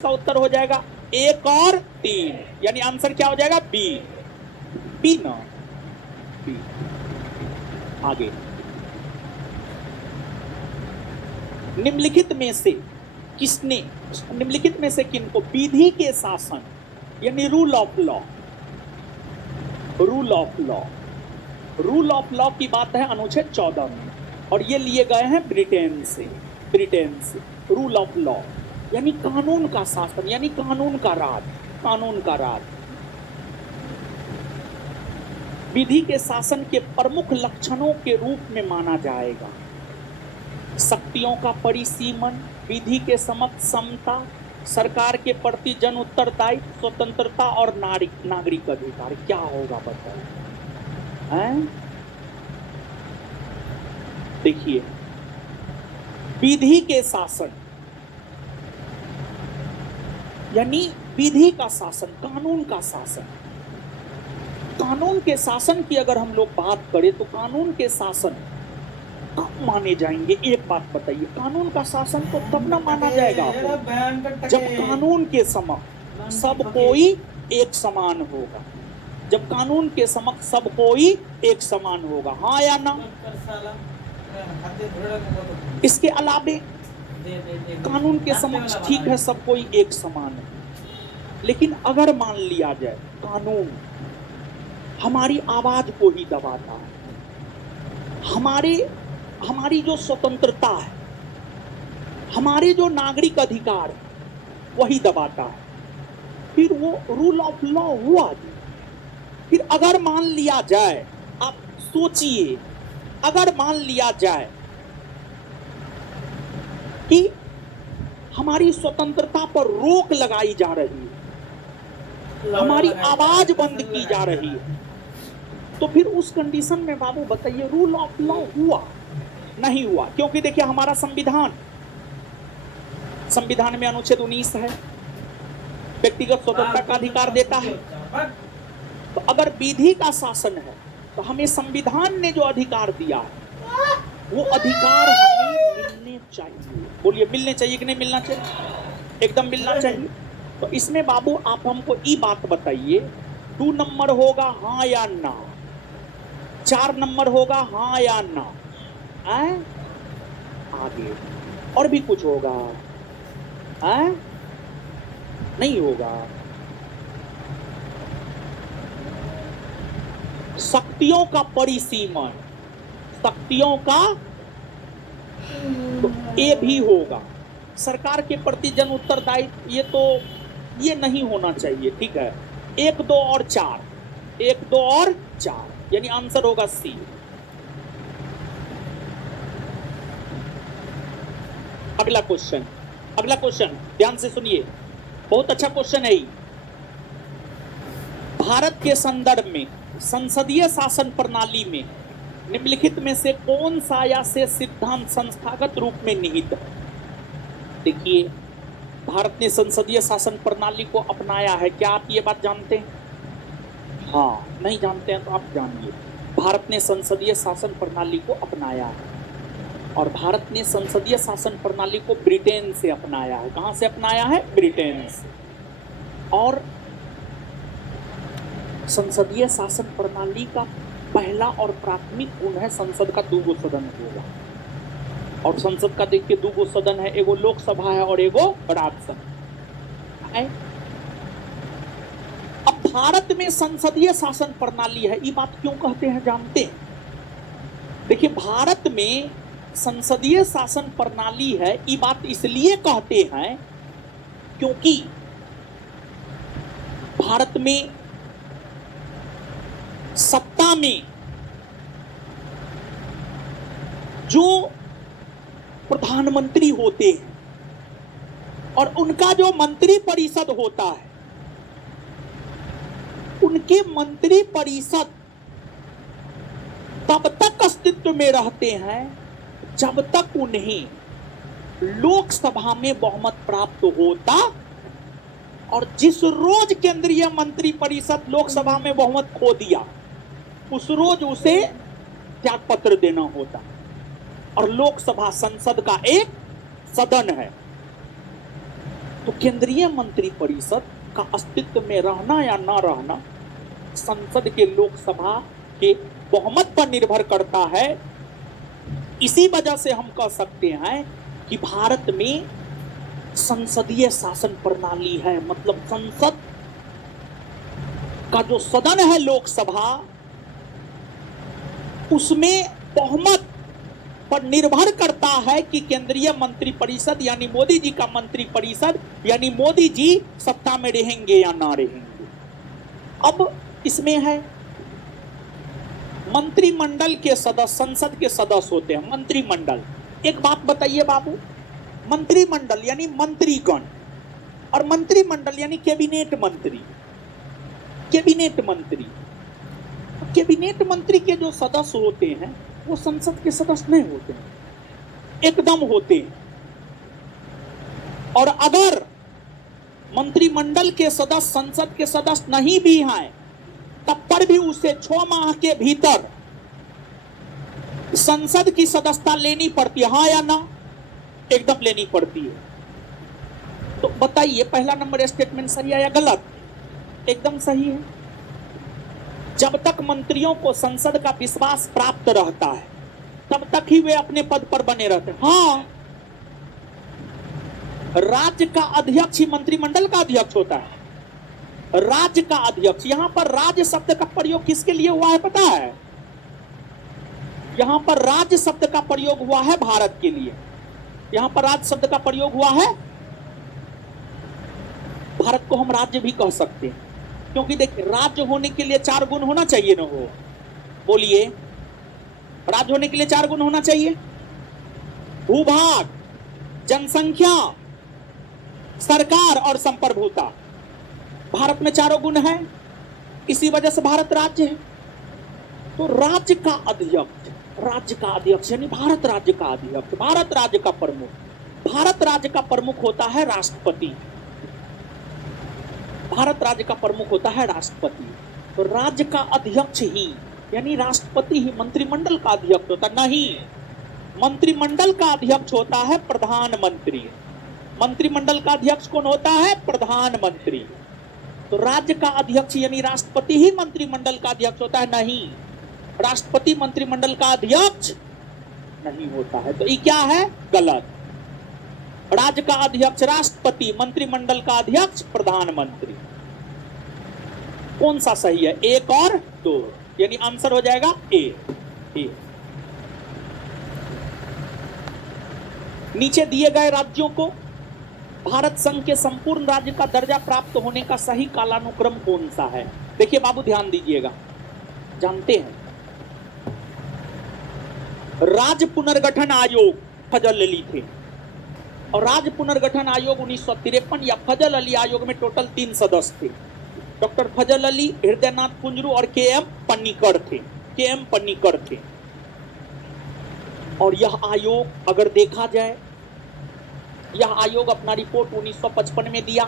का उत्तर हो जाएगा 1 और 3, यानी आंसर क्या हो जाएगा बी। बी ना, बी। आगे, निम्नलिखित में से किसने, निम्नलिखित में से किनको विधि के शासन यानी rule of law, rule of law, rule of law की बात है अनुच्छेद 14 में, और ये लिए गए हैं ब्रिटेन से। ब्रिटेन से रूल ऑफ लॉ यानी कानून का शासन, यानी कानून का राज, कानून का राज। विधि के शासन के प्रमुख लक्षणों के रूप में माना जाएगा शक्तियों का परिसीमन, विधि के समक्ष समता, सरकार के प्रति जन उत्तरदायित्व, स्वतंत्रता और नागरिक अधिकार। क्या होगा बताइए? देखिए, विधि के शासन यानी विधि का शासन, कानून का शासन। कानून के शासन की अगर हम लोग बात करें तो कानून के शासन कब माने जाएंगे? एक बात बताइए, कानून का शासन तो तब ना माना जाएगा जब कानून के समक्ष सब कोई एक समान होगा। जब कानून के समक्ष सब कोई एक समान होगा, हाँ या ना? इसके अलावे कानून के समक्ष ठीक है सब कोई एक समान है, लेकिन अगर मान लिया जाए कानून हमारी आवाज को ही दबाता है, हमारी जो स्वतंत्रता है, हमारे जो नागरिक अधिकार वही दबाता है, फिर वो रूल ऑफ लॉ हुआ? फिर अगर मान लिया जाए, आप सोचिए, अगर मान लिया जाए कि हमारी स्वतंत्रता पर रोक लगाई जा रही है, हमारी आवाज बंद की जा रही है, तो फिर उस कंडीशन में बाबू बताइए रूल ऑफ लॉ हुआ? नहीं हुआ। क्योंकि देखिए हमारा संविधान में अनुच्छेद 19 है, व्यक्तिगत स्वतंत्रता का अधिकार देता है। तो अगर विधि का शासन है तो हमें संविधान ने जो अधिकार दिया है वो अधिकार हमें मिलने चाहिए। बोलिए, मिलने चाहिए कि नहीं मिलना चाहिए? एकदम मिलना चाहिए। तो इसमें बाबू आप हमको ये बात बताइए, 2 नंबर होगा हाँ या ना, 4 नंबर होगा हाँ या ना? आगे और भी कुछ होगा? नहीं होगा। शक्तियों का परिसीमन, शक्तियों का, तो ये भी होगा। सरकार के प्रति जन उत्तरदायित्व, ये नहीं होना चाहिए, ठीक है। 1, 2 और 4, 1, 2 और 4, यानी आंसर होगा सी। अगला क्वेश्चन ध्यान से सुनिए, बहुत अच्छा क्वेश्चन है। भारत के संदर्भ में संसदीय शासन प्रणाली में निम्नलिखित में से कौन सा या से सिद्धांत संस्थागत रूप में निहित है? देखिए, भारत ने संसदीय शासन प्रणाली को अपनाया है, क्या आप ये बात जानते हैं? हाँ, नहीं जानते हैं तो आप जानिए। भारत ने संसदीय शासन प्रणाली को अपनाया है, और भारत ने संसदीय शासन प्रणाली को ब्रिटेन से अपनाया है। कहां से अपनाया है? ब्रिटेन से। और संसदीय शासन प्रणाली का पहला और प्राथमिक गुण है संसद का 2 सदन होगा। और संसद का देखिए 2 सदन है, एगो लोकसभा है और एगो राज्यसभा है। अब भारत में संसदीय शासन प्रणाली है, ये बात क्यों कहते हैं जानते हैं? देखिए, भारत में संसदीय शासन प्रणाली है, ये बात इसलिए कहते हैं क्योंकि भारत में सत्ता में जो प्रधानमंत्री होते हैं और उनका जो मंत्री परिषद होता है, उनके मंत्री परिषद तब तक अस्तित्व में रहते हैं जब तक उन्हें लोकसभा में बहुमत प्राप्त होता, और जिस रोज केंद्रीय मंत्री परिषद लोकसभा में बहुमत खो दिया उस रोज उसे त्याग पत्र देना होता। और लोकसभा संसद का एक सदन है, तो केंद्रीय मंत्रिपरिषद का अस्तित्व में रहना या ना रहना संसद के लोकसभा के बहुमत पर निर्भर करता है। इसी वजह से हम कह सकते हैं कि भारत में संसदीय शासन प्रणाली है, मतलब संसद का जो सदन है लोकसभा, उसमें बहुमत पर निर्भर करता है कि केंद्रीय मंत्रिपरिषद यानी मोदी जी का मंत्रिपरिषद यानी मोदी जी सत्ता में रहेंगे या ना रहेंगे। अब इसमें है मंत्रिमंडल के सदस्य, संसद के सदस्य होते हैं मंत्रिमंडल। एक बात बताइए बाबू, मंत्रिमंडल यानी मंत्रीगण और मंत्रिमंडल यानी कैबिनेट मंत्री। कैबिनेट मंत्री, कैबिनेट मंत्री के जो सदस्य होते हैं वो संसद के सदस्य नहीं होते हैं, एकदम होते हैं। और अगर मंत्रिमंडल के सदस्य संसद के सदस्य नहीं भी हैं तब पर भी उसे 6 माह के भीतर संसद की सदस्यता लेनी पड़ती है, हाँ या ना? एकदम लेनी पड़ती है। तो बताइए पहला नंबर स्टेटमेंट सही है या गलत? एकदम सही है। जब तक मंत्रियों को संसद का विश्वास प्राप्त रहता है तब तक ही वे अपने पद पर बने रहते हैं। हाँ, राज्य का अध्यक्ष ही मंत्रिमंडल का अध्यक्ष होता है। राज्य का अध्यक्ष, यहां पर राज्य शब्द का प्रयोग किसके लिए हुआ है पता है? यहां पर राज्य शब्द का प्रयोग हुआ है भारत के लिए। यहां पर राज्य शब्द का प्रयोग हुआ है, भारत को हम राज्य भी कह सकते हैं, क्योंकि देखिए राज्य होने के लिए 4 गुण होना चाहिए ना हो। बोलिए, राज्य होने के लिए 4 गुण होना चाहिए। भूभाग, जनसंख्या, सरकार और संप्रभुता। भारत में 4 गुण है, इसी वजह से भारत राज्य है। तो राज्य का अध्यक्ष, राज्य का अध्यक्ष यानी भारत राज्य का अध्यक्ष, भारत राज्य का प्रमुख। भारत राज्य का प्रमुख होता है राष्ट्रपति। भारत राज्य का प्रमुख होता है राष्ट्रपति। तो राज्य का अध्यक्ष ही यानी राष्ट्रपति ही मंत्रिमंडल का अध्यक्ष होता नहीं। मंत्रिमंडल का अध्यक्ष होता है प्रधानमंत्री। मंत्रिमंडल का अध्यक्ष कौन होता है? प्रधानमंत्री। तो राज्य का अध्यक्ष यानी राष्ट्रपति ही मंत्रिमंडल का अध्यक्ष होता है? नहीं, राष्ट्रपति मंत्रिमंडल का अध्यक्ष नहीं होता है। तो ये क्या है? गलत। राज्य का अध्यक्ष राष्ट्रपति, मंत्रिमंडल का अध्यक्ष प्रधानमंत्री। कौन सा सही है? 1 और 2, यानी आंसर हो जाएगा ए। नीचे दिए गए राज्यों को भारत संघ के संपूर्ण राज्य का दर्जा प्राप्त होने का सही कालानुक्रम कौन सा है? देखिए बाबू ध्यान दीजिएगा, जानते हैं राज्य पुनर्गठन आयोग फजल अली थे, और राज्य पुनर्गठन आयोग 1953 या फजल अली आयोग में टोटल 3 सदस्य थे। डॉक्टर फजल अली, हृदयनाथ कुंजरू और के.एम. पन्नीकर थे। और यह आयोग अगर देखा जाए, यह आयोग अपना रिपोर्ट 1955 में दिया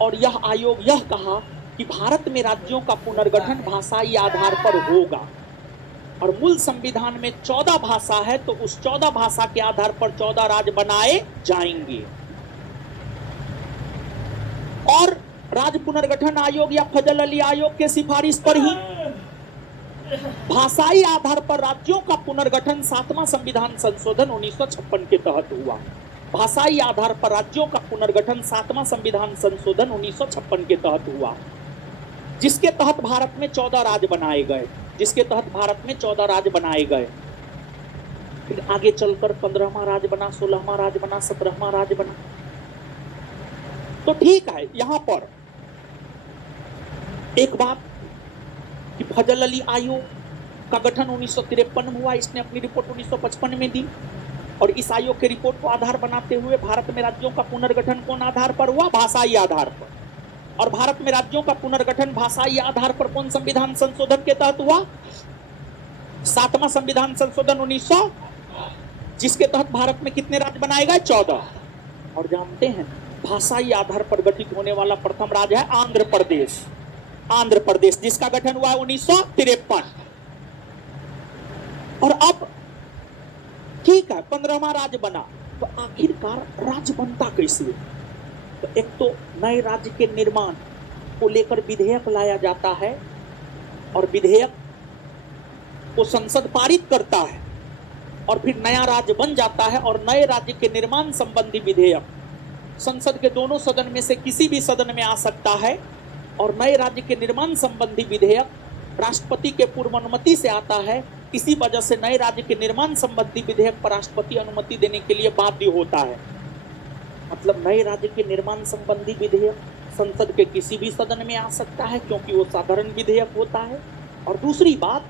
और यह आयोग यह कहा कि भारत में राज्यों का पुनर्गठन भाषाई आधार पर होगा और मूल संविधान में 14 भाषा है, तो उस 14 भाषा के आधार पर 14 राज्य बनाए जाएंगे। और राज्य पुनर्गठन आयोग या फजल अली आयोग के सिफारिश पर ही भाषाई आधार पर राज्यों का पुनर्गठन 7वां संविधान संशोधन 1956 के तहत हुआ। भाषाई आधार पर राज्यों का पुनर्गठन 7वां संविधान संशोधन 1956 के तहत हुआ, जिसके तहत भारत में 14 राज्य बनाए गए, फिर आगे चलकर 15वां राज्य बना, 16वां राज्य बना, 17वां राज्य बना। तो ठीक है, यहां पर एक बात कि फजल अली आयोग का गठन 1953 में हुआ, इसने अपनी रिपोर्ट 1955 में दी, और इस आयोग के रिपोर्ट को आधार बनाते हुए भारत में राज्यों का पुनर्गठन कौन आधार पर हुआ? भाषाई आधार पर। और भारत में राज्यों का पुनर्गठन भाषाई आधार पर कौन संविधान संशोधन के तहत हुआ? 7वां संविधान संशोधन 1900, जिसके तहत भारत में कितने राज्य बनाए गए? 14। और जानते हैं भाषाई आधार पर गठित होने वाला प्रथम राज्य है आंध्र प्रदेश, जिसका गठन हुआ 1953। और अब ठीक है 15वां राज्य बना, तो आखिरकार राज्य बनता कैसे? तो एक तो नए राज्य के निर्माण को लेकर विधेयक लाया जाता है और विधेयक को संसद पारित करता है और फिर नया राज्य बन जाता है और नए राज्य के निर्माण संबंधी विधेयक संसद के दोनों सदन में से किसी भी सदन में आ सकता है और नए राज्य के निर्माण संबंधी विधेयक राष्ट्रपति के पूर्व अनुमति से आता है। इसी वजह से नए राज्य के निर्माण संबंधी विधेयक पर राष्ट्रपति अनुमति देने के लिए बाध्य होता है। मतलब नए राज्य के निर्माण संबंधी विधेयक संसद के किसी भी सदन में आ सकता है क्योंकि वो साधारण विधेयक होता है। और दूसरी बात,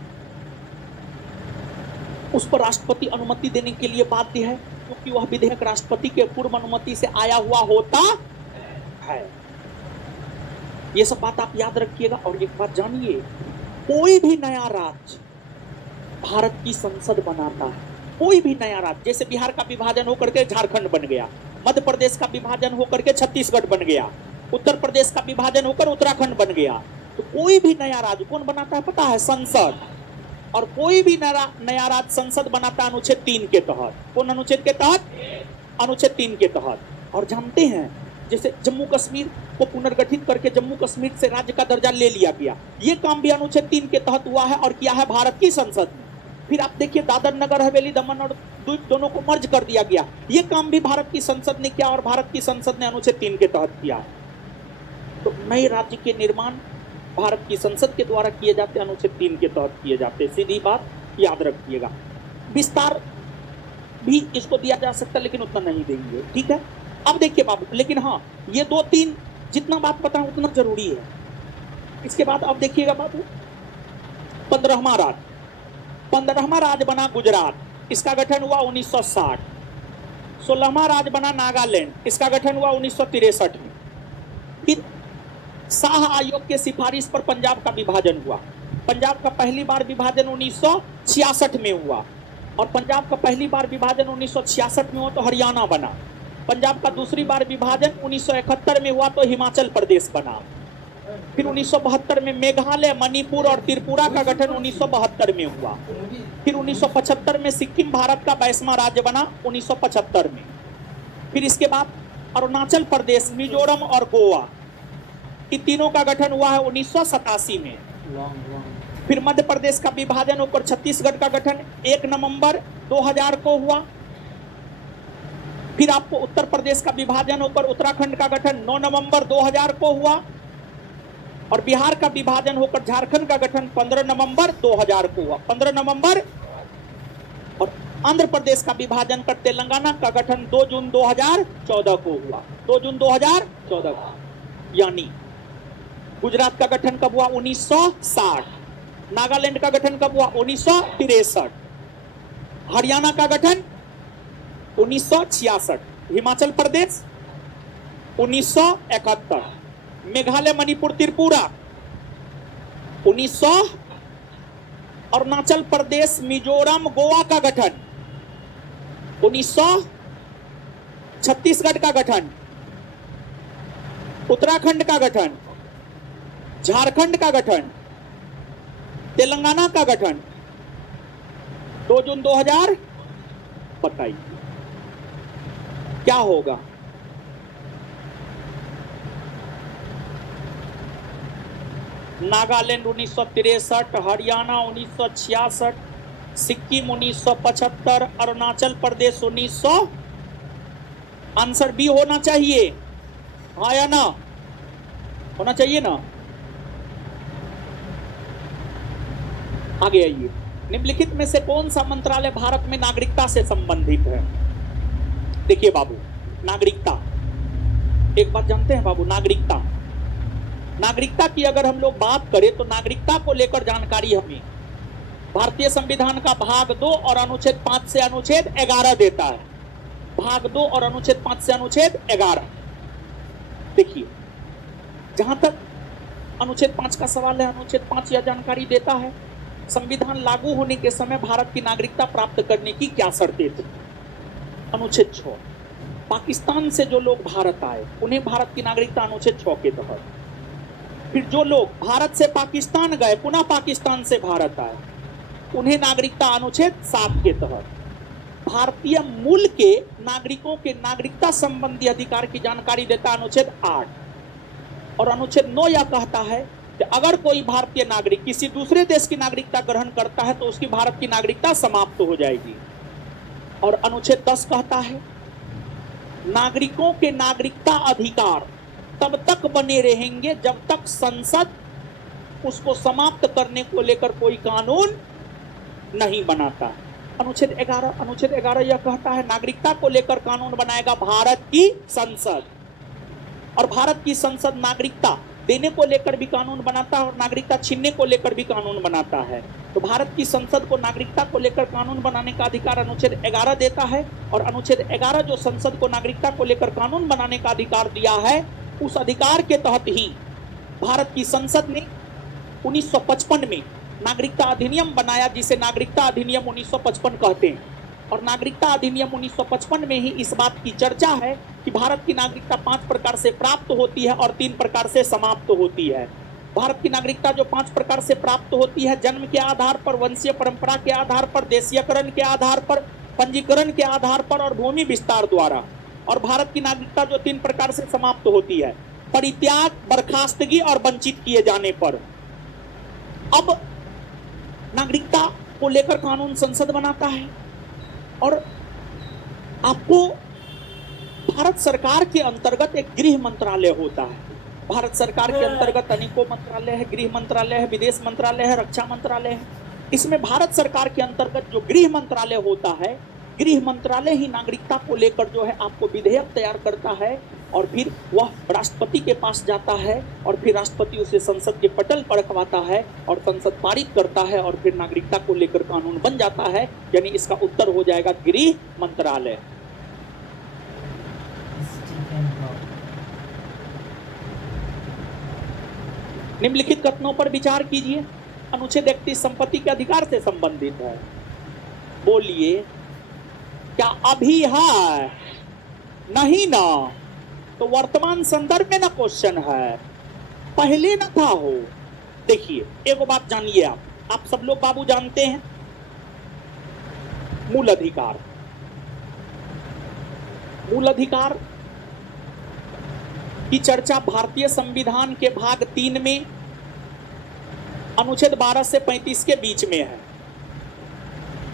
उस पर राष्ट्रपति अनुमति देने के लिए बाध्य है क्योंकि वह विधेयक राष्ट्रपति के पूर्व अनुमति से आया हुआ होता है। ये सब बात आप याद रखिएगा। और एक बात जानिए, कोई भी नया राज्य भारत की संसद बनाता है। कोई भी नया राज्य, जैसे बिहार का विभाजन होकर के झारखंड बन गया, मध्य प्रदेश का विभाजन होकर के छत्तीसगढ़ बन गया, उत्तर प्रदेश का विभाजन होकर उत्तराखंड बन गया। तो कोई भी नया राज्य कौन बनाता है पता है? संसद। और कोई भी नया राज्य संसद बनाता है अनुच्छेद 3 के तहत। कौन अनुच्छेद के तहत? अनुच्छेद 3 के तहत। और जानते हैं, जैसे जम्मू कश्मीर को पुनर्गठित करके जम्मू कश्मीर से राज्य का दर्जा ले लिया गया, ये काम भी अनुच्छेद 3 के तहत हुआ है और किया है भारत की संसद ने। फिर आप देखिए, दादर नगर हवेली दमन और द्वीप दोनों को मर्ज कर दिया गया, ये काम भी भारत की संसद ने किया और भारत की संसद ने अनुच्छेद 3 के तहत किया। तो नए राज्य के निर्माण भारत की संसद के द्वारा किए जाते, अनुच्छेद 3 के तहत किए जाते। सीधी बात याद रखिएगा। विस्तार भी इसको दिया जा सकता लेकिन उतना नहीं देंगे, ठीक है। अब देखिए बाबू, लेकिन हाँ, ये 2-3 जितना बात पता है उतना जरूरी है। इसके बाद अब देखिएगा बाबू, 15वां राज्य। 15वां राज्य बना गुजरात, इसका गठन हुआ 1960। 16वां राज्य बना नागालैंड, इसका गठन हुआ 1963 में। फिर शाह आयोग के सिफारिश पर पंजाब का विभाजन हुआ। पंजाब का पहली बार विभाजन 1966 में हुआ और पंजाब का पहली बार विभाजन 1966 में हुआ तो हरियाणा बना। पंजाब का दूसरी बार विभाजन 1971 में हुआ तो हिमाचल प्रदेश बना। फिर 1972 में मेघालय, मणिपुर और त्रिपुरा का गठन 1972 में हुआ। फिर 1975 में सिक्किम भारत का 22वां राज्य बना 1975 में। फिर इसके बाद अरुणाचल प्रदेश, मिजोरम और गोवा, इन तीनों का गठन हुआ है 1987 में। फिर मध्य प्रदेश का विभाजन होकर छत्तीसगढ़ का गठन 1 नवंबर 2000 को हुआ। फिर आपको उत्तर प्रदेश का विभाजन होकर उत्तराखंड का गठन 9 नवंबर 2000 को हुआ और बिहार का विभाजन होकर झारखंड का गठन 15 नवंबर 2000 को हुआ। 15 नवंबर। और आंध्र प्रदेश का विभाजन कर तेलंगाना का गठन 2 जून 2014 को हुआ। 2 जून 2014 को। यानी गुजरात का गठन कब हुआ? 1960। नागालैंड का गठन कब हुआ? 1963। हरियाणा का गठन 1966। हिमाचल प्रदेश 1971। मेघालय, मणिपुर, त्रिपुरा 1900। अरुणाचल प्रदेश, मिजोरम, गोवा का गठन 1900। छत्तीसगढ़ का गठन, उत्तराखंड का गठन, झारखंड का गठन, तेलंगाना का गठन 2 जून 2000। बताइए क्या होगा? नागालैंड 1963, हरियाणा 1966, सिक्किम 1975, अरुणाचल प्रदेश 1900। आंसर बी होना चाहिए, हाँ या ना? होना चाहिए ना? आगे आइए। निम्नलिखित में से कौन सा मंत्रालय भारत में नागरिकता से संबंधित है? देखिए बाबू, नागरिकता, एक बात जानते हैं बाबू, नागरिकता की अगर हम लोग बात करें तो नागरिकता को लेकर जानकारी हमें भारतीय संविधान का भाग 2 और अनुच्छेद 5 से अनुच्छेद 11 देता है। भाग 2 और अनुच्छेद 5 से अनुच्छेद 11। देखिए, जहां तक अनुच्छेद 5 का सवाल है, अनुच्छेद 5 यह जानकारी देता है संविधान लागू होने के समय भारत की नागरिकता प्राप्त करने की क्या शर्तें थी। अनुच्छेद 6, पाकिस्तान से जो लोग भारत आए उन्हें भारत की नागरिकता अनुच्छेद 6 के तहत। फिर जो लोग भारत से पाकिस्तान गए पुनः पाकिस्तान से भारत आए उन्हें नागरिकता अनुच्छेद 7 के तहत। भारतीय मूल के नागरिकों के नागरिकता संबंधी अधिकार की जानकारी देता है अनुच्छेद 8। और अनुच्छेद 9 यह कहता है कि अगर कोई भारतीय नागरिक किसी दूसरे देश की नागरिकता ग्रहण करता है तो उसकी भारत की नागरिकता समाप्त हो जाएगी। और अनुच्छेद 10 कहता है नागरिकों के नागरिकता अधिकार तब तक बने रहेंगे जब तक संसद उसको समाप्त करने को लेकर कोई कानून नहीं बनाता। अनुच्छेद 11 यह कहता है नागरिकता को लेकर कानून बनाएगा भारत की संसद। और भारत की संसद नागरिकता देने को लेकर भी कानून बनाता है और नागरिकता छीनने को लेकर भी कानून बनाता है। तो भारत की संसद को नागरिकता को लेकर कानून बनाने का अधिकार अनुच्छेद 11 देता है। और अनुच्छेद 11 जो संसद को नागरिकता को लेकर कानून बनाने का अधिकार दिया है, उस अधिकार के तहत ही भारत की संसद ने 1955 में नागरिकता अधिनियम बनाया, जिसे नागरिकता अधिनियम 1955 कहते हैं। और नागरिकता अधिनियम 1955 में ही इस बात की चर्चा है कि भारत की नागरिकता 5 प्रकार से प्राप्त होती है और 3 प्रकार से समाप्त होती है। भारत की नागरिकता जो 5 प्रकार से प्राप्त होती है, जन्म के आधार पर, वंशीय परंपरा के आधार पर, देशीयकरण के आधार पर, पंजीकरण के आधार पर और भूमि विस्तार द्वारा। और भारत की नागरिकता जो 3 प्रकार से समाप्त होती है, परित्याग, बर्खास्तगी और वंचित किए जाने पर। अब नागरिकता को लेकर कानून संसद बनाता है और आपको भारत सरकार के अंतर्गत एक गृह मंत्रालय होता है। भारत सरकार के अंतर्गत अनेकों मंत्रालय है, गृह मंत्रालय है, विदेश मंत्रालय है, रक्षा मंत्रालय है। इसमें भारत सरकार के अंतर्गत जो गृह मंत्रालय होता है, गृह मंत्रालय ही नागरिकता को लेकर जो है आपको विधेयक तैयार करता है और फिर वह राष्ट्रपति के पास जाता है और फिर राष्ट्रपति उसे संसद के पटल पर रखवाता है और संसद पारित करता है और फिर नागरिकता को लेकर कानून बन जाता है। यानी इसका उत्तर हो जाएगा गृह मंत्रालय। निम्नलिखित कथनों पर विचार कीजिए। अनुच्छेद 31 संपत्ति के अधिकार से संबंधित है। बोलिए, क्या अभी है? नहीं ना, तो वर्तमान संदर्भ में ना क्वेश्चन है, पहले ना था हो। देखिए, एक बात जानिए, आप सब लोग बाबू जानते हैं मूल अधिकार। मूल अधिकार की चर्चा भारतीय संविधान के भाग 3 में अनुच्छेद 12 से 35 के बीच में है।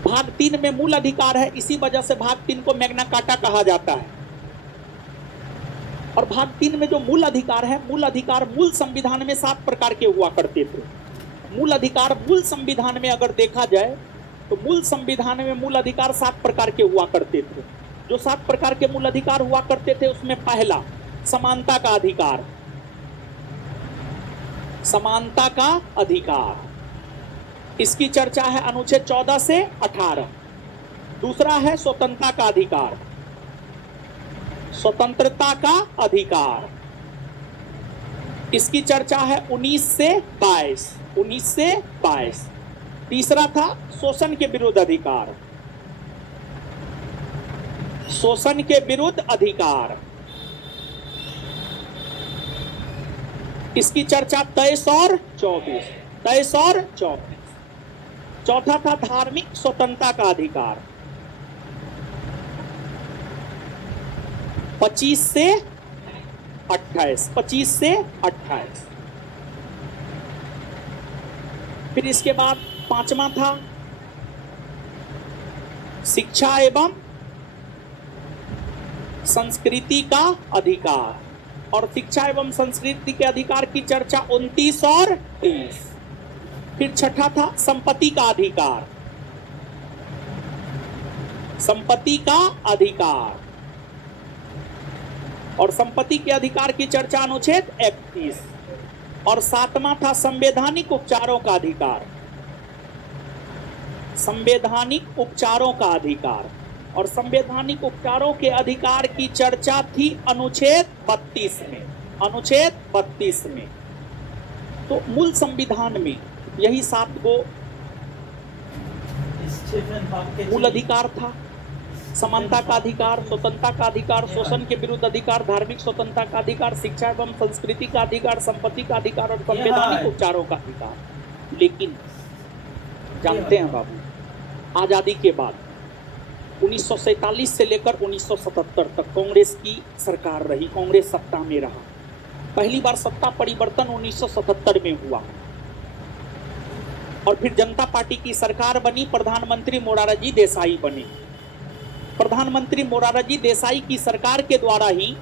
भाग 3 में मूल अधिकार है, इसी वजह से भाग 3 को मैग्ना कार्टा कहा जाता है। और भाग 3 में जो मूल अधिकार है, मूल अधिकार मूल संविधान में 7 प्रकार के हुआ करते थे। मूल अधिकार मूल संविधान में अगर देखा जाए तो मूल संविधान में मूल अधिकार 7 प्रकार के हुआ करते थे। जो 7 प्रकार के मूल अधिकार हुआ करते थे उसमें पहला समानता का अधिकार। समानता का अधिकार, इसकी चर्चा है अनुच्छेद 14 से 18। दूसरा है स्वतंत्रता का अधिकार, स्वतंत्रता का अधिकार, इसकी चर्चा है 19 से 22। तीसरा था शोषण के विरुद्ध अधिकार, शोषण के विरुद्ध अधिकार, इसकी चर्चा 23 और 24। चौथा था धार्मिक स्वतंत्रता का अधिकार, 25 से 28। फिर इसके बाद 5वां था शिक्षा एवं संस्कृति का अधिकार, और शिक्षा एवं संस्कृति के अधिकार की चर्चा 29 और 30। फिर छठा था संपत्ति का अधिकार, संपत्ति का अधिकार, और संपत्ति के अधिकार की चर्चा अनुच्छेद 31। और 7वां था संवैधानिक उपचारों का अधिकार, संवैधानिक उपचारों का अधिकार, और संवैधानिक उपचारों के अधिकार की चर्चा थी अनुच्छेद 32 में। अनुच्छेद 32 में तो मूल संविधान में यही 7 को मूल अधिकार था। समानता का अधिकार, स्वतंत्रता का अधिकार, शोषण के विरुद्ध अधिकार, धार्मिक स्वतंत्रता का अधिकार, शिक्षा एवं संस्कृति का अधिकार, संपत्ति का अधिकार और संवैधानिक उपचारों का अधिकार। लेकिन जानते हैं बाबू, आजादी के बाद 1947 से लेकर 1977 तक कांग्रेस की सरकार रही, कांग्रेस सत्ता में रहा। पहली बार सत्ता परिवर्तन 1977 में हुआ और फिर जनता पार्टी की सरकार बनी, प्रधानमंत्री मोरारजी देसाई बने। प्रधानमंत्री मोरारजी देसाई की सरकार के द्वारा ही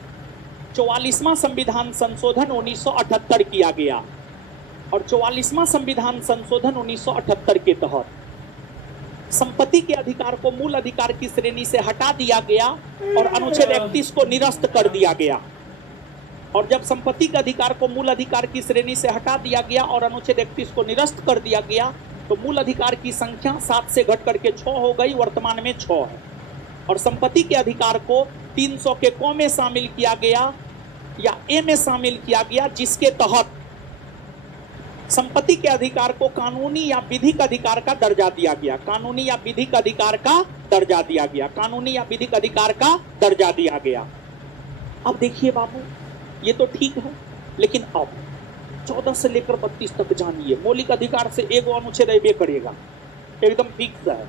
44वां संविधान संशोधन 1978 किया गया और 44वां संविधान संशोधन 1978 के तहत संपत्ति के अधिकार को मूल अधिकार की श्रेणी से हटा दिया गया और अनुच्छेद 31 को निरस्त कर दिया गया। और जब संपत्ति के अधिकार को मूल अधिकार की श्रेणी से हटा दिया गया और अनुच्छेद 31 को निरस्त कर दिया गया तो मूल अधिकार की संख्या 7 से घट करके 6 हो गई, वर्तमान में 6 है। और संपत्ति के अधिकार को 300 के क में शामिल किया गया या ए में शामिल किया गया, जिसके तहत संपत्ति के अधिकार को कानूनी या विधिक अधिकार का दर्जा दिया गया, कानूनी या विधिक अधिकार का दर्जा दिया गया, कानूनी या विधिक अधिकार का दर्जा दिया गया। अब देखिए बाबू, ये तो ठीक है, लेकिन अब 14 से लेकर 32 तक जानिए, मौलिक अधिकार से एगो अनुच्छेद अबे करेगा, एकदम फिक्स है।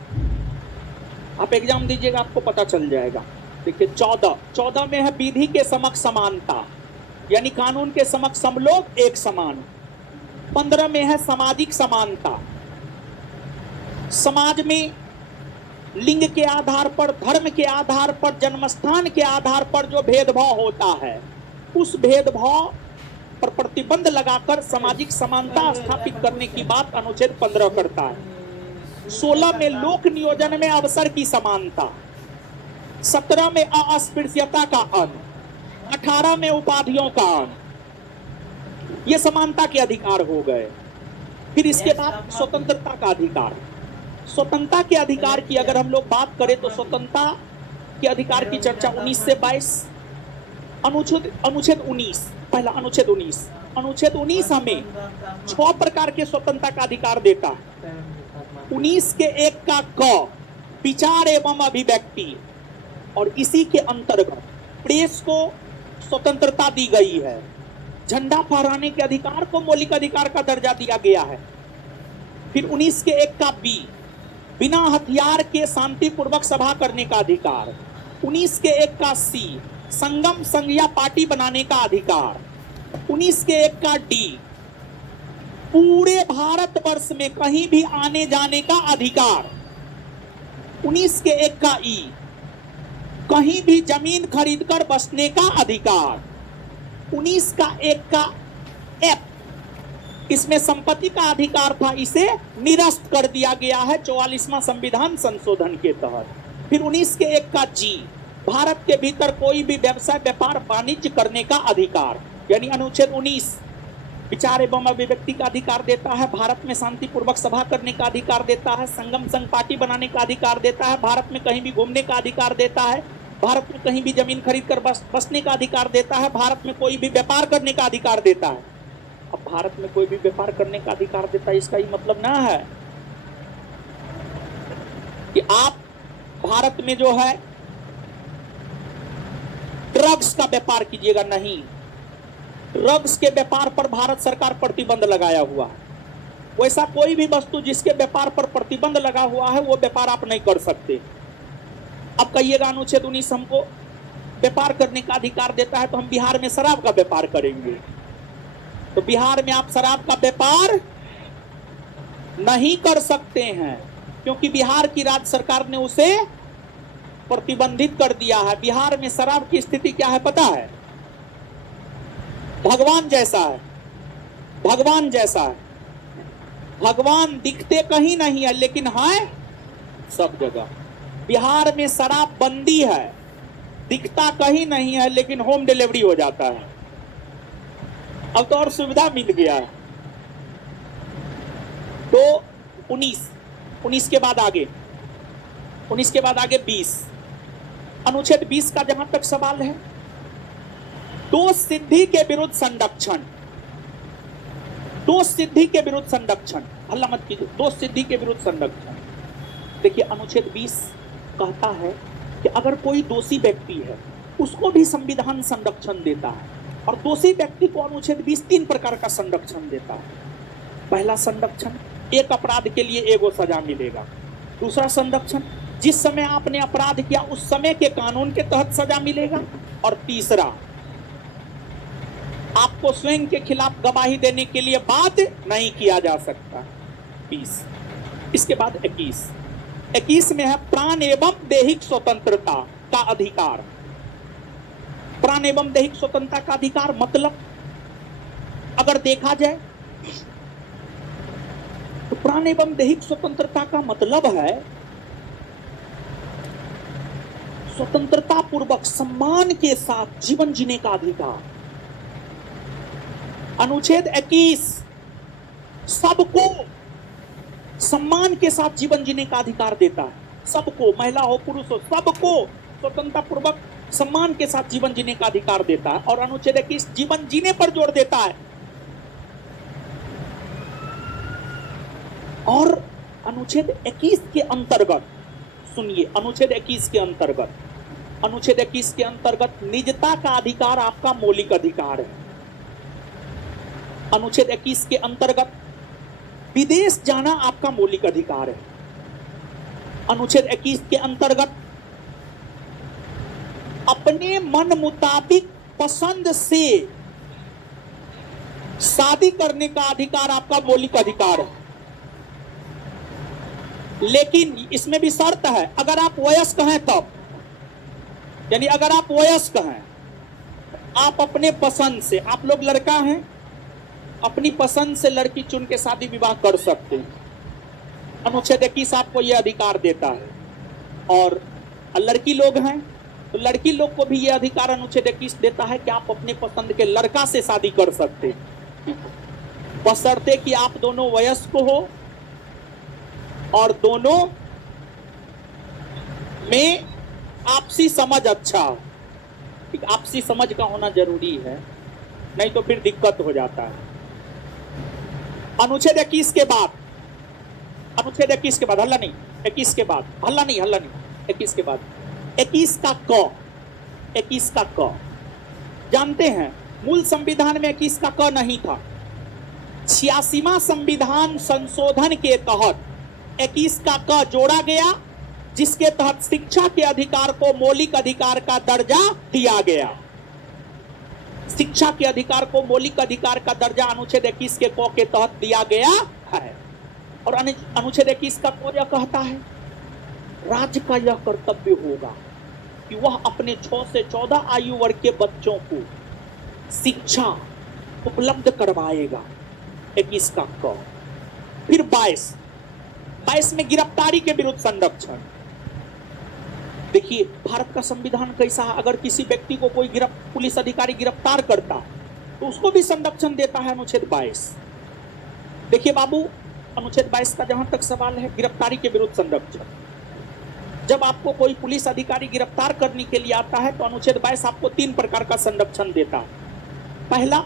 आप एग्जाम दीजिएगा, आपको पता चल जाएगा। देखिए 14 में है विधि के समक्ष समानता, यानी कानून के समक्ष सब लोग एक समान। 15 में है सामाजिक समानता, समाज में लिंग के आधार पर, धर्म के आधार पर, जन्मस्थान के आधार पर जो भेदभाव होता है उस भेदभाव पर प्रतिबंध लगाकर सामाजिक समानता स्थापित करने की बात अनुच्छेद 15 करता है। 16 में लोक नियोजन में अवसर की समानता, 17 में अस्पृश्यता का अंत, 18 में उपाधियों का अंत, ये समानता के अधिकार हो गए। फिर इसके बाद स्वतंत्रता का अधिकार। स्वतंत्रता के अधिकार की अगर हम लोग बात करें तो स्वतंत्रता के अधिकार की चर्चा 19 से 22, अनुच्छेद 19, पहला अनुच्छेद 19 हमें 6 प्रकार के स्वतंत्रता का अधिकार देता है। 19 के 1 का क विचार एवं अभिव्यक्ति, और इसी के अंतर्गत प्रेस को स्वतंत्रता दी गई है। झंडा फहराने के अधिकार को मौलिक अधिकार का दर्जा दिया गया है। फिर 19 के 1 का बी, बिना हथियार के शांतिपूर्वक सभा करने का अधिकार। 19 के 1 का सी, संगम संघ या पार्टी बनाने का अधिकार। 19 के 1 का डी, पूरे भारतवर्ष में कहीं भी आने जाने का अधिकार। 19 के 1 का ई, कहीं भी जमीन खरीदकर बसने का अधिकार। 19 का 1 का एफ, इसमें संपत्ति का अधिकार था, इसे निरस्त कर दिया गया है 44वां संविधान संशोधन के तहत। फिर 19 के 1 का जी, भारत के भीतर कोई भी व्यवसाय व्यापार वाणिज्य करने का अधिकार, यानी अनुच्छेद 19 विचार एवं अभिव्यक्ति का अधिकार देता है, भारत में शांतिपूर्वक सभा करने का अधिकार देता है, संगम संघ पार्टी बनाने का अधिकार देता है, भारत में कहीं भी घूमने का अधिकार देता है, भारत में कहीं भी जमीन खरीद कर बसने का अधिकार देता है, भारत में कोई भी व्यापार करने का अधिकार देता है। अब भारत में कोई भी व्यापार करने का अधिकार देता है, इसका ये मतलब ना है कि आप भारत में जो है ड्रग्स का व्यापार कीजिएगा, नहीं। ड्रग्स के व्यापार पर भारत सरकार प्रतिबंध लगाया हुआ है। वैसा कोई भी वस्तु जिसके व्यापार पर प्रतिबंध लगा हुआ है वो व्यापार आप नहीं कर सकते। अब कहिएगा अनुच्छेद 19 हमको व्यापार करने का अधिकार देता है, तो हम बिहार में शराब का व्यापार करेंगे, तो बिहार में आप शराब का व्यापार नहीं कर सकते हैं, क्योंकि बिहार की राज्य सरकार ने उसे प्रतिबंधित कर दिया है। बिहार में शराब की स्थिति क्या है पता है? भगवान जैसा है, भगवान जैसा है। भगवान दिखते कहीं नहीं है, लेकिन है सब जगह। बिहार में शराब बंदी है, दिखता कहीं नहीं है, लेकिन होम डिलीवरी हो जाता है। अब तो और सुविधा मिल गया है। तो 19 के बाद आगे 20, अनुच्छेद 20 का जहां तक सवाल है, दो सिद्धि के विरुद्ध संरक्षण, दो सिद्धि के विरुद्ध संरक्षण, हल्ला मत कीजिए, दो सिद्धि के विरुद्ध संरक्षण। देखिए अनुच्छेद 20 कहता है कि अगर कोई दोषी व्यक्ति है उसको भी संविधान संरक्षण देता है, और दोषी व्यक्ति को अनुच्छेद 20 3 प्रकार का संरक्षण देता है। पहला संरक्षण, एक अपराध के लिए एगो सजा मिलेगा। दूसरा संरक्षण, जिस समय आपने अपराध किया उस समय के कानून के तहत सजा मिलेगा। और तीसरा, आपको स्वयं के खिलाफ गवाही देने के लिए बाध्य नहीं किया जा सकता। 20। इसके बाद 21 में है प्राण एवं दैहिक स्वतंत्रता का अधिकार। प्राण एवं दैहिक स्वतंत्रता का अधिकार मतलब अगर देखा जाए तो प्राण एवं दैहिक स्वतंत्रता का मतलब है स्वतंत्रता पूर्वक सम्मान के साथ जीवन जीने का अधिकार। अनुच्छेद 21 सबको सम्मान के साथ जीवन जीने का अधिकार देता है। सबको, महिला हो पुरुष हो, सबको स्वतंत्रता पूर्वक सम्मान के साथ जीवन जीने का अधिकार देता है। और अनुच्छेद 21 जीवन जीने पर जोर देता है। और अनुच्छेद 21 के अंतर्गत सुनिए, अनुच्छेद 21 के अंतर्गत निजता का अधिकार आपका मौलिक अधिकार है। अनुच्छेद 21 के अंतर्गत विदेश जाना आपका मौलिक अधिकार है। अनुच्छेद 21 के अंतर्गत अपने मन मुताबिक पसंद से शादी करने का अधिकार आपका मौलिक अधिकार है। लेकिन इसमें भी शर्त है, अगर आप वयस्क हैं तब, यानी अगर आप वयस्क हैं, आप अपने पसंद से, आप लोग लड़का हैं, अपनी पसंद से लड़की चुन के शादी विवाह कर सकते हैं। अनुच्छेद 21 आपको यह अधिकार देता है। और लड़की लोग हैं तो लड़की लोग को भी यह अधिकार अनुच्छेद 21 देता है कि आप अपने पसंद के लड़का से शादी कर सकते हैं, बशर्ते कि आप दोनों वयस्क हो और दोनों में आपसी समझ अच्छा हो। आपसी समझ का होना जरूरी है, नहीं तो फिर दिक्कत हो जाता है। अनुच्छेद 21 के बाद, अनुच्छेद 21 के बाद, हल्ला नहीं, 21 के बाद, हल्ला नहीं, 21 के बाद 21 का क जानते हैं मूल संविधान में 21 का क नहीं था। 86वां संविधान संशोधन के तहत 21 का क जोड़ा गया, जिसके तहत शिक्षा के अधिकार को मौलिक अधिकार का दर्जा दिया गया। शिक्षा के अधिकार को मौलिक अधिकार का दर्जा अनुच्छेद 21 के क के तहत दिया गया है। और अनुच्छेद 21 का क यह कहता है, राज्य का यह कर्तव्य होगा कि वह अपने 6 से 14 आयु वर्ग के बच्चों को शिक्षा उपलब्ध करवाएगा। 21 का क। फिर 22 में गिरफ्तारी के विरुद्ध संरक्षण। देखिए भारत का संविधान कैसा है, अगर किसी व्यक्ति को कोई पुलिस अधिकारी गिरफ्तार करता तो उसको भी संरक्षण देता है अनुच्छेद 22। देखिए बाबू, अनुच्छेद 22 का जहां तक सवाल है, गिरफ्तारी के विरुद्ध संरक्षण। जब आपको कोई पुलिस अधिकारी गिरफ्तार करने के लिए आता है तो अनुच्छेद 22 आपको 3 प्रकार का संरक्षण देता है। पहला,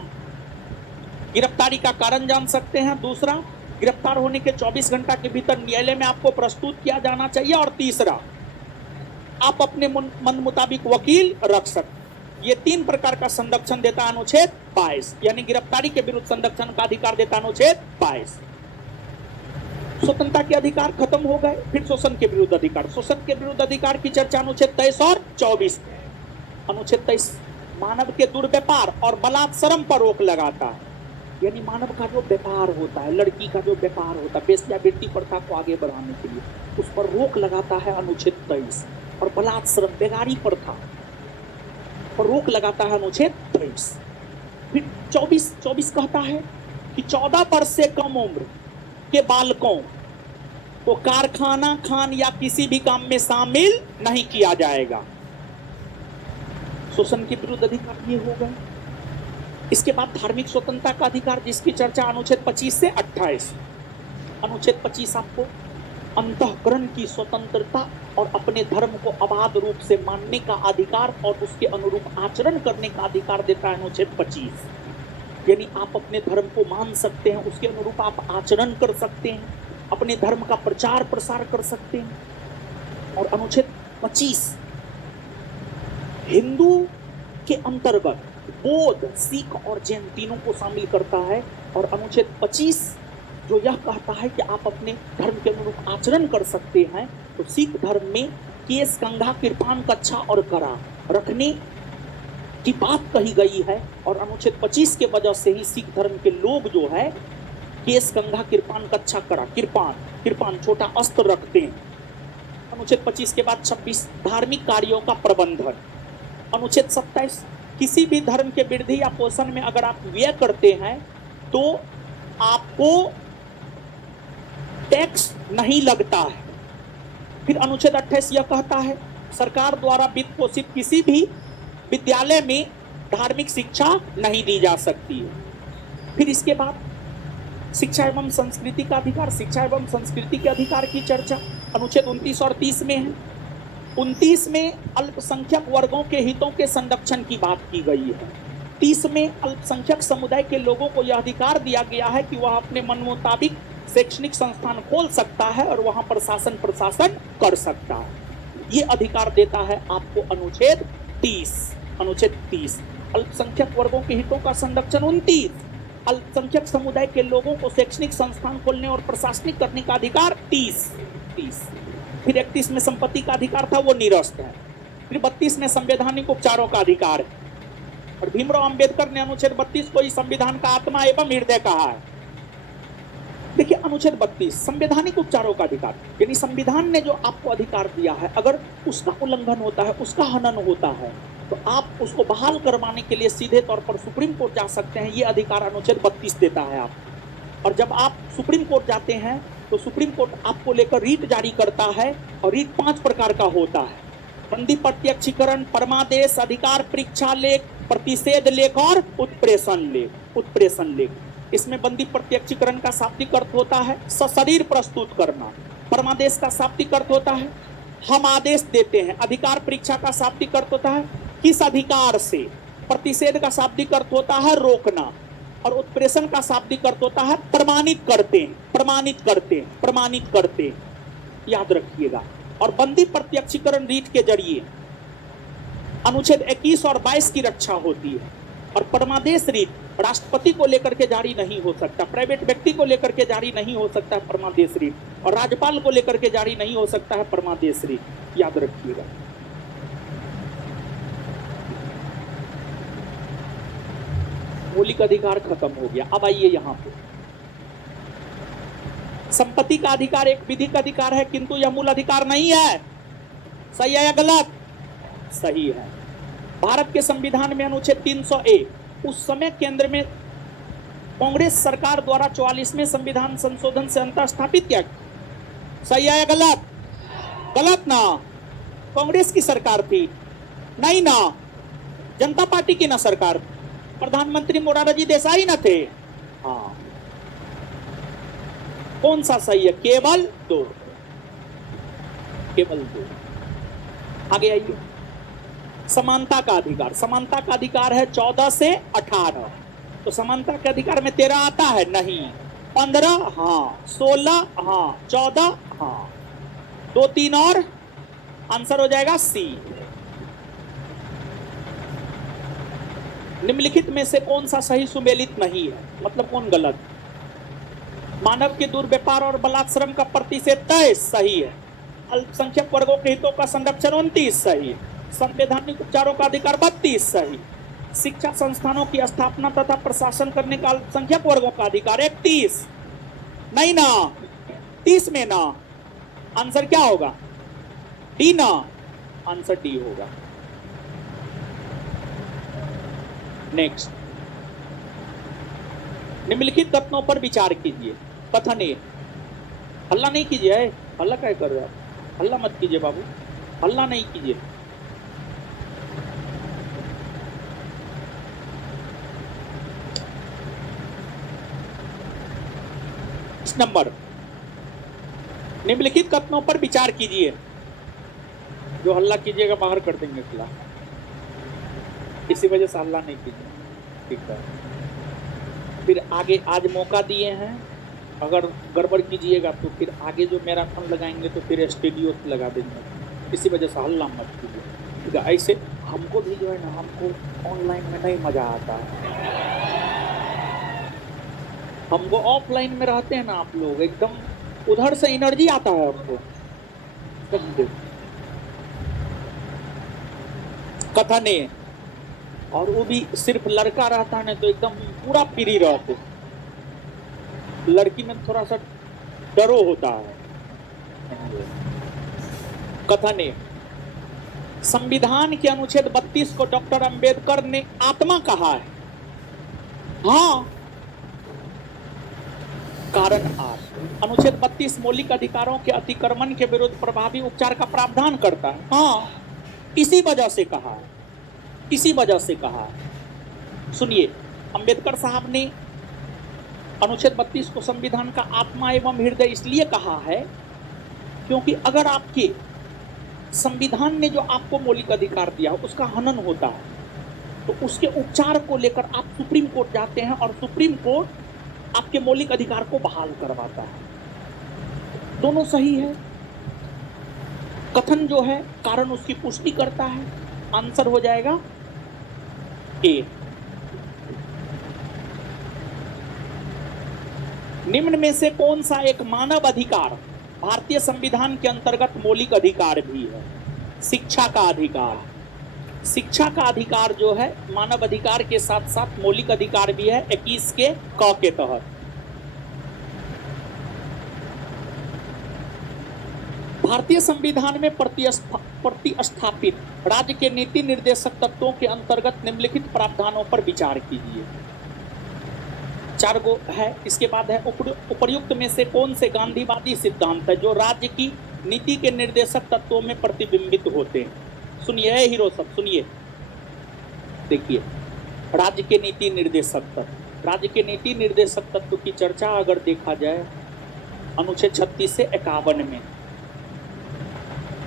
गिरफ्तारी का कारण जान सकते हैं। दूसरा, गिरफ्तार होने के 24 घंटा के भीतर न्यायालय में आपको प्रस्तुत किया जाना चाहिए। और तीसरा, आप अपने मन मुताबिक वकील रख सकते। ये 3 प्रकार का संरक्षण देता है अनुच्छेद 22, यानी गिरफ्तारी के विरुद्ध संरक्षण का अधिकार देता है अनुच्छेद 22। स्वतंत्रता के अधिकार खत्म हो गए, फिर शोषण के विरुद्ध अधिकार। शोषण के विरुद्ध अधिकार की चर्चा अनुच्छेद 23 और 24। अनुच्छेद 23 मानव के दुर्व्यापार और बलात्सर्म पर रोक लगाता है, यानी मानव का जो व्यापार होता है, लड़की का जो व्यापार होता है, वेश्यावृत्ति प्रथा को आगे बढ़ाने के लिए उस पर रोक लगाता है अनुच्छेद 23। और बलात्सर्म, बेगारी प्रथा पर रोक लगाता है अनुच्छेद 23। फिर 24 कहता है कि 14 वर्ष से कम उम्र के बालकों को कारखाना, खान या किसी भी काम में शामिल नहीं किया जाएगा। शोषण के विरुद्ध अधिकार ये हो गए। इसके बाद धार्मिक स्वतंत्रता का अधिकार, जिसकी चर्चा अनुच्छेद 25 से 28। अनुच्छेद 25 आपको अंतःकरण की स्वतंत्रता और अपने धर्म को अबाध रूप से मानने का अधिकार और उसके अनुरूप आचरण करने का अधिकार देता है अनुच्छेद 25। यानी आप अपने धर्म को मान सकते हैं, उसके अनुरूप आप आचरण कर सकते हैं, अपने धर्म का प्रचार प्रसार कर सकते हैं। और अनुच्छेद 25 हिंदू के अंतर्गत बौद्ध, सिख और जैन तीनों को शामिल करता है। और अनुच्छेद 25 जो यह कहता है कि आप अपने धर्म के अनुरूप आचरण कर सकते हैं, तो सिख धर्म में केस, कंघा, कृपान, कच्छा और करा रखने की बात कही गई है। और अनुच्छेद 25 के वजह से ही सिख धर्म के लोग जो है केस, कंघा, कृपान, कच्छा, करा, कृपान छोटा अस्त्र रखते हैं। अनुच्छेद 25 के बाद 26 धार्मिक कार्यों का प्रबंधन। अनुच्छेद 27 किसी भी धर्म के वृद्धि या पोषण में अगर आप व्यय करते हैं तो आपको टैक्स नहीं लगता है। फिर अनुच्छेद 28 यह कहता है सरकार द्वारा वित्त पोषित किसी भी विद्यालय में धार्मिक शिक्षा नहीं दी जा सकती है। फिर इसके बाद शिक्षा एवं संस्कृति का अधिकार, शिक्षा एवं संस्कृति के अधिकार की चर्चा अनुच्छेद 29 और 30 में है। 29 में अल्पसंख्यक वर्गों के हितों के संरक्षण की बात की गई है। 30 में अल्पसंख्यक समुदाय के लोगों को यह अधिकार दिया गया है कि वह अपने मन मुताबिक शैक्षणिक संस्थान खोल सकता है और वहां पर शासन प्रशासन कर सकता है। ये अधिकार देता है आपको अनुच्छेद 30। अनुच्छेद 30 अल्पसंख्यक वर्गों के हितों का संरक्षण। 29 अल्पसंख्यक समुदाय के लोगों को शैक्षणिक संस्थान खोलने और प्रशासनिक करने का अधिकार 30। फिर 31 में संपत्ति का अधिकार था, वो निरस्त है। फिर 32 में संवैधानिक उपचारों का अधिकार है और भीमराव अंबेडकर ने अनुच्छेद 32 को ही संविधान का आत्मा एवं हृदय कहा है। देखिए अनुच्छेद 32 संवैधानिक उपचारों का अधिकार, यानी संविधान ने जो आपको अधिकार दिया है अगर उसका उल्लंघन होता है, उसका हनन होता है तो आप उसको बहाल करवाने के लिए सीधे तौर पर सुप्रीम कोर्ट जा सकते हैं। ये अधिकार अनुच्छेद 32 देता है आपको। और जब आप सुप्रीम कोर्ट जाते हैं तो सुप्रीम कोर्ट आपको लेकर रीट जारी करता है और रीट 5 प्रकार का होता है। बंदी प्रत्यक्षीकरण, परमादेश, अधिकार परीक्षा लेख, प्रतिषेध लेख और उत्प्रेषण लेख। इसमें बंदी प्रत्यक्षीकरण का शाब्दिक अर्थ होता है सशरीर प्रस्तुत करना। परमादेश का शाब्दिक अर्थ होता है हम आदेश देते हैं। अधिकार परीक्षा का शाब्दिक अर्थ होता है किस अधिकार से। प्रतिषेध का शाब्दिक अर्थ होता है रोकना और उत्प्रेषण का शाब्दिक अर्थ होता है प्रमाणित करते। याद रखिएगा। और बंदी प्रत्यक्षीकरण रीट के जरिए अनुच्छेद 21 और 22 की रक्षा होती है। और परमादेश रीट राष्ट्रपति को लेकर के जारी नहीं हो सकता, प्राइवेट व्यक्ति को लेकर के जारी नहीं हो सकता है परमादेश रीट, और राज्यपाल को लेकर के जारी नहीं हो सकता है परमादेश रीट। याद रखिएगा। मौलिक अधिकार खत्म हो गया। अब आइए यहाँ पे संपत्ति का अधिकार एक विधिक अधिकार है किंतु यह मूल अधिकार नहीं है। सही है या गलत? सही है। भारत के संविधान में अनुच्छेद 301 उस समय केंद्र में कांग्रेस सरकार द्वारा 44वें संविधान संशोधन से अंतः स्थापित किया। सही है या गलत? गलत ना, कांग्रेस की सरकार थी। नहीं ना, जनता पार्टी की ना सरकार। प्रधानमंत्री मोरारजी देसाई न थे। हाँ, कौन सा सही है? केवल दो। आगे आइए। समानता का अधिकार, समानता का अधिकार है 14 से 18। तो समानता के अधिकार में 13 आता है? नहीं। 15 हाँ, 16 हाँ, 14 हाँ, 2 3 और आंसर हो जाएगा सी। निम्नलिखित में से कौन सा सही सुमेलित नहीं है, मतलब कौन गलत? मानव के दुर्व्यापार और बलात्श्रम का प्रतिषेध 23 सही है। अल्पसंख्यक वर्गों के हितों का संरक्षण 29 सही है। संवैधानिक उपचारों का अधिकार 32 सही। शिक्षा संस्थानों की स्थापना तथा प्रशासन करने का अल्पसंख्यक वर्गों का अधिकार 31। नहीं ना, 30 में ना, आंसर क्या होगा? डी ना, आंसर डी होगा। नेक्स्ट, निम्नलिखित कथनों पर विचार कीजिए। कथन ए, हल्ला नहीं कीजिए। हल्ला क्या कर रहे हो आप? हल्ला मत कीजिए बाबू, हल्ला नहीं कीजिए। नंबर, निम्नलिखित कथनों पर विचार कीजिए। जो हल्ला कीजिएगा बाहर कर देंगे क्लास, इसी वजह से हल्ला नहीं कीजिए, ठीक है? फिर आगे आज मौका दिए हैं, अगर गड़बड़ कीजिएगा तो फिर आगे जो मैराथन लगाएंगे तो फिर स्टूडियो लगा देंगे, इसी वजह से हल्ला मत कीजिए, ठीक है? ऐसे हमको भी जो है ना, हमको ऑनलाइन में नहीं मज़ा आता है। हमको ऑफलाइन में रहते हैं ना आप लोग, एकदम उधर से एनर्जी आता है हमको, कथन है, और वो भी सिर्फ लड़का रहता है तो एकदम पूरा फ्री रहते, लड़की में थोड़ा सा डरो होता है। कथन है, संविधान के अनुच्छेद 32 को डॉक्टर अंबेडकर ने आत्मा कहा है। हाँ, कारण अनुच्छेद 32 मौलिक अधिकारों के अतिक्रमण के विरुद्ध प्रभावी उपचार का प्रावधान करता है। हाँ, इसी वजह से कहा, इसी वजह से कहा। सुनिए, अंबेडकर साहब ने अनुच्छेद 32 को संविधान का आत्मा एवं हृदय इसलिए कहा है क्योंकि अगर आपके संविधान ने जो आपको मौलिक अधिकार दिया उसका हनन होता है तो उसके उपचार को लेकर आप सुप्रीम कोर्ट जाते हैं और सुप्रीम कोर्ट आपके मौलिक अधिकार को बहाल करवाता है। दोनों सही है। कथन जो है कारण उसकी पुष्टि करता है। आंसर हो जाएगा ए। निम्न में से कौन सा एक मानव अधिकार भारतीय संविधान के अंतर्गत मौलिक अधिकार भी है? शिक्षा का अधिकार। शिक्षा का अधिकार जो है मानव अधिकार के साथ साथ मौलिक अधिकार भी है 21 के क के तहत। भारतीय संविधान में प्रतिस्थापित राज्य के नीति निर्देशक तत्वों के अंतर्गत निम्नलिखित प्रावधानों पर विचार कीजिए। 4 गो है। इसके बाद है उपर्युक्त में से कौन से गांधीवादी सिद्धांत है जो राज्य की नीति के निर्देशक तत्वों में प्रतिबिंबित होते हैं? सुनिए हीरो सब, सुनिए, देखिए, राज्य के नीति निर्देशक तत्व। राज्य के नीति निर्देशक तत्व की चर्चा अगर देखा जाए अनुच्छेद 36 से 51 में,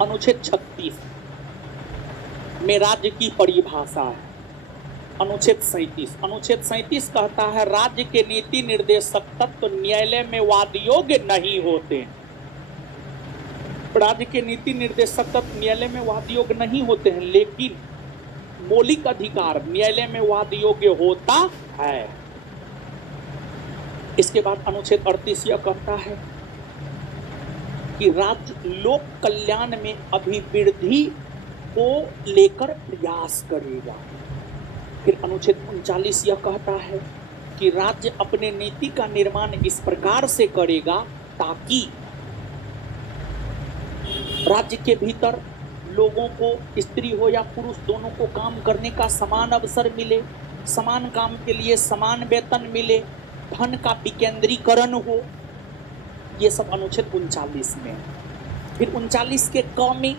अनुच्छेद 36 में राज्य की परिभाषा है। अनुच्छेद 37 कहता है राज्य के नीति निर्देशक तत्व न्यायालय में वाद योग्य नहीं होते। राज्य के नीति निर्देशक तत्व न्यायालय में वाद योग्य नहीं होते हैं, लेकिन मौलिक अधिकार न्यायालय में वाद योग्य होता है। इसके बाद अनुच्छेद 38 यह कहता है कि राज्य लोक कल्याण में अभिवृद्धि को लेकर प्रयास करेगा। फिर अनुच्छेद 39 यह कहता है कि राज्य अपने नीति का निर्माण इस प्रकार से करेगा ताकि राज्य के भीतर लोगों को, स्त्री हो या पुरुष, दोनों को काम करने का समान अवसर मिले, समान काम के लिए समान वेतन मिले, धन का विकेंद्रीकरण हो। ये सब अनुच्छेद 39 में। फिर 39 के क में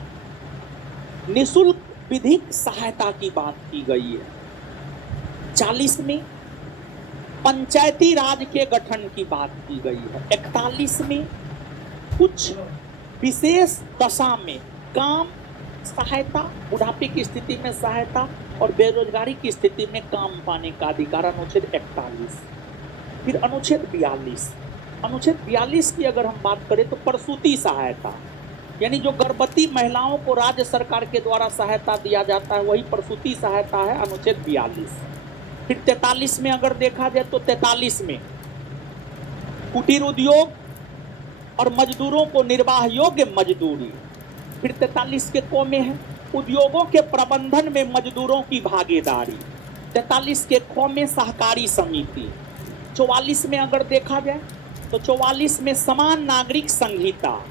निःशुल्क विधिक सहायता की बात की गई है। 40 में पंचायती राज के गठन की बात की गई है। 41 में कुछ विशेष दशा में काम सहायता, बुढ़ापे की स्थिति में सहायता और बेरोजगारी की स्थिति में काम पाने का अधिकार, अनुच्छेद 41। फिर अनुच्छेद 42। अनुच्छेद 42 की अगर हम बात करें तो प्रसूति सहायता, यानी जो गर्भवती महिलाओं को राज्य सरकार के द्वारा सहायता दिया जाता है वही प्रसूति सहायता है, अनुच्छेद 42। फिर 43 में अगर देखा जाए तो 43 में कुटीर उद्योग और मजदूरों को निर्वाह योग्य मजदूरी। फिर 43 के क में है उद्योगों के प्रबंधन में मजदूरों की भागीदारी। 43 के ख में सहकारी समिति। 44 में अगर देखा जाए तो 44 में समान नागरिक संहिता।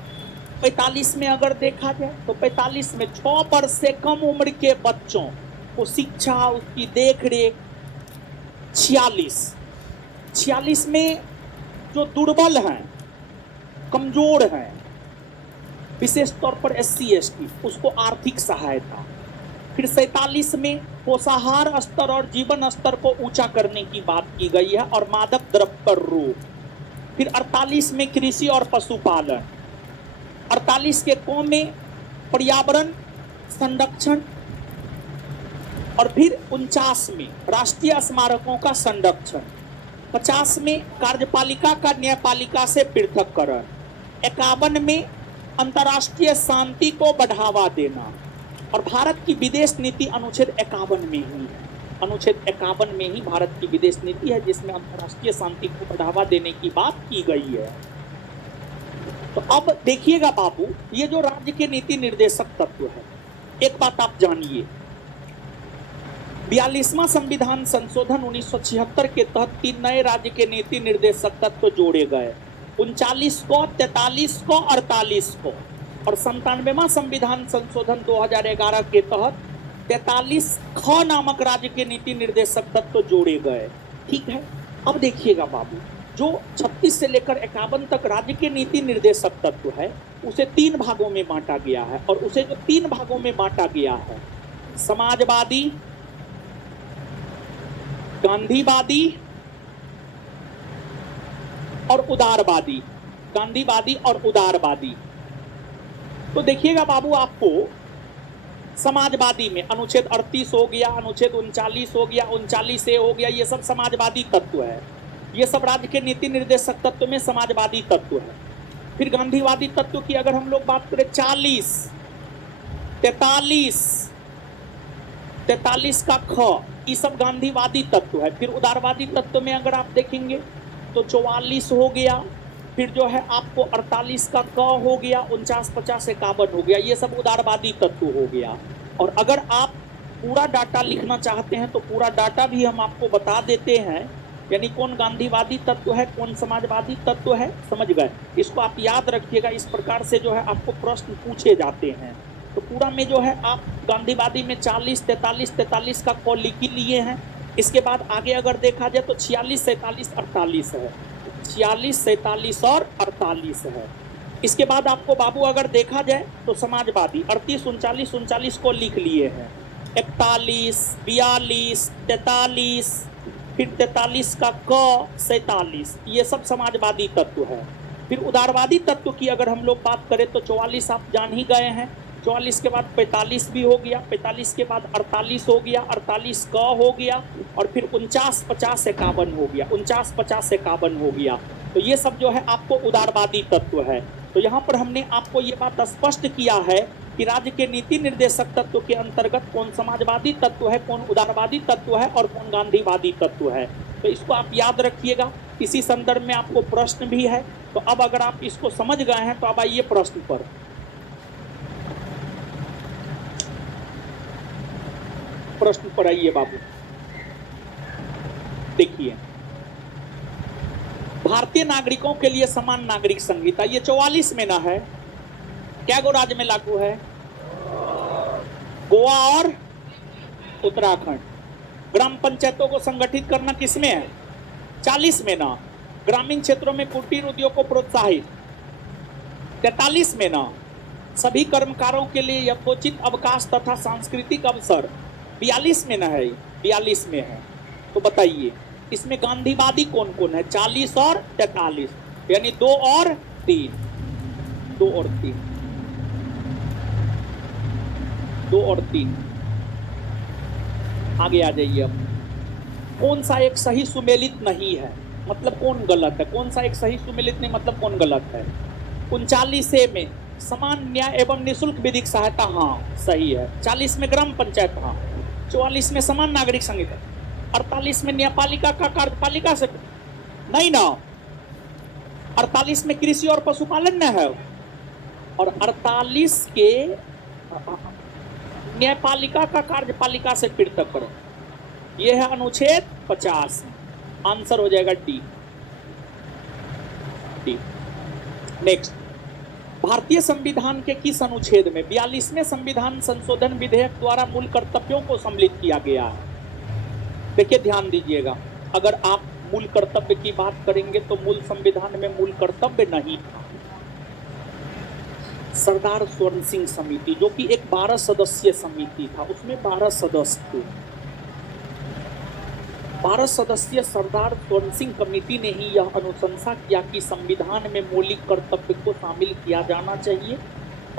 45 में अगर देखा जाए तो 45 में 6 वर्ष से कम उम्र के बच्चों को शिक्षा, उसकी देखरेख। 46 में जो दुर्बल हैं, कमजोर हैं, विशेष तौर पर SC ST, उसको आर्थिक सहायता। फिर 47 में पोषाहार स्तर और जीवन स्तर को ऊंचा करने की बात की गई है और मादक द्रव्य पर रोक। फिर 48 में कृषि और पशुपालन। 48 के क में पर्यावरण संरक्षण। और फिर 49 में राष्ट्रीय स्मारकों का संरक्षण। 50 में कार्यपालिका का न्यायपालिका से पृथककरण। 51 में अंतर्राष्ट्रीय शांति को बढ़ावा देना। और भारत की विदेश नीति अनुच्छेद 51 में ही है। अनुच्छेद 51 में ही भारत की विदेश नीति है जिसमें अंतर्राष्ट्रीय शांति को बढ़ावा देने की बात की गई है। तो अब देखिएगा बाबू, ये जो राज्य के नीति निर्देशक तत्व है, एक बात आप जानिए, 42वां संविधान संशोधन 1976 के तहत 3 नए राज्य के नीति निर्देशक तत्व जोड़े गए, 39 को, 43 को, 48 को, और 97वां संविधान संशोधन 2011 के तहत 43 ख नामक राज्य के नीति निर्देशक तत्व जोड़े गए। ठीक है, अब देखिएगा बाबू, जो 36 से लेकर 51 तक राज्य के नीति निर्देशक तत्व है, उसे 3 भागों में बांटा गया है, और उसे जो 3 भागों में बांटा गया है, समाजवादी, गांधीवादी और उदारवादी, गांधीवादी और उदारवादी। तो देखिएगा बाबू, आपको समाजवादी में अनुच्छेद 38 हो गया, अनुच्छेद 39 हो गया, 39A हो गया, ये सब समाजवादी तत्व है, ये सब राज्य के नीति निर्देशक तत्व में समाजवादी तत्व है। फिर गांधीवादी तत्व की अगर हम लोग बात करें, 40, 43, 43 का ख, ये सब गांधीवादी तत्व है। फिर उदारवादी तत्व में अगर आप देखेंगे तो 44 हो गया, फिर जो है आपको 48 का क हो गया, 49, 50, 51 हो गया, ये सब उदारवादी तत्व हो गया। और अगर आप पूरा डाटा लिखना चाहते हैं तो पूरा डाटा भी हम आपको बता देते हैं, यानी कौन गांधीवादी तत्व है, कौन समाजवादी तत्व है, समझ गए। इसको आप याद रखिएगा, इस प्रकार से जो है आपको प्रश्न पूछे जाते हैं। तो पूरा में जो है आप गांधीवादी में 40, 43, 43 का क लिख लिए हैं। इसके बाद आगे अगर देखा जाए तो 46, 47, 48 है, 46, 47 और 48 है। इसके बाद आपको बाबू अगर देखा जाए तो समाजवादी 38, 39, 39 को लिख लिए हैं, 41, 42, 43, फिर 43 का क, 47, ये सब समाजवादी तत्व है। फिर उदारवादी तत्व की अगर हम लोग बात करें तो 44 आप जान ही गए हैं, 44 के बाद 45 भी हो गया, 45 के बाद 48 हो गया, 48 क हो गया, और फिर 49, 50, 51 हो गया, 49, 50, 51 हो गया। तो ये सब जो है आपको उदारवादी तत्व है। तो यहाँ पर हमने आपको ये बात स्पष्ट किया है कि राज्य के नीति निर्देशक तत्व के अंतर्गत कौन समाजवादी तत्व है, कौन उदारवादी तत्व है और कौन गांधीवादी तत्व है। तो इसको आप याद रखिएगा। इसी संदर्भ में आपको प्रश्न भी है। तो अब अगर आप इसको समझ गए हैं तो अब आइए प्रश्न पर। प्रश्न पर आइए बाबू। देखिए, भारतीय नागरिकों के लिए समान नागरिक संहिता, ये 44 में ना है, क्या गो राज्य में लागू है? गोवा और उत्तराखंड। ग्राम पंचायतों को संगठित करना किसमें है? 40 में ना। ग्रामीण क्षेत्रों में कुटीर उद्योग को प्रोत्साहित, 43 में ना। सभी कर्मकारों के लिए यथोचित अवकाश तथा सांस्कृतिक अवसर, 42 में ना है, 42 में है। तो बताइए इसमें गांधीवादी कौन कौन है? 40 और 43, यानी 2 और 3, 2 और 3, 2 और 3। आगे आ जाइए। अब कौन सा एक सही सुमेलित नहीं है, मतलब कौन गलत है? कौन सा एक सही सुमेलित नहीं मतलब कौन गलत है? 39 में समान न्याय एवं निःशुल्क विधिक सहायता, हाँ सही है। 40 में ग्राम पंचायत, हाँ। 44 में समान नागरिक संहिता, 48 में न्यायपालिका का कार्यपालिका से नहीं ना। 48 में कृषि और पशुपालन न है, और 48 के न्यायपालिका का कार्यपालिका से पृथक करो, ये है अनुच्छेद 50। आंसर हो जाएगा डी। नेक्स्ट, भारतीय संविधान के किस अनुच्छेद में 42वें संविधान संशोधन विधेयक द्वारा मूल कर्तव्यों को सम्मिलित किया गया है? देखिए ध्यान दीजिएगा, अगर आप मूल कर्तव्य की बात करेंगे तो मूल संविधान में मूल कर्तव्य नहीं था। सरदार स्वर्ण सिंह समिति, जो कि एक 12 सदस्यीय समिति था, उसमें 12 सदस्य थे। 12 सदस्यीय सरदार स्वर्ण सिंह कमेटी ने ही यह अनुशंसा किया कि संविधान में मौलिक कर्तव्य को शामिल किया जाना चाहिए,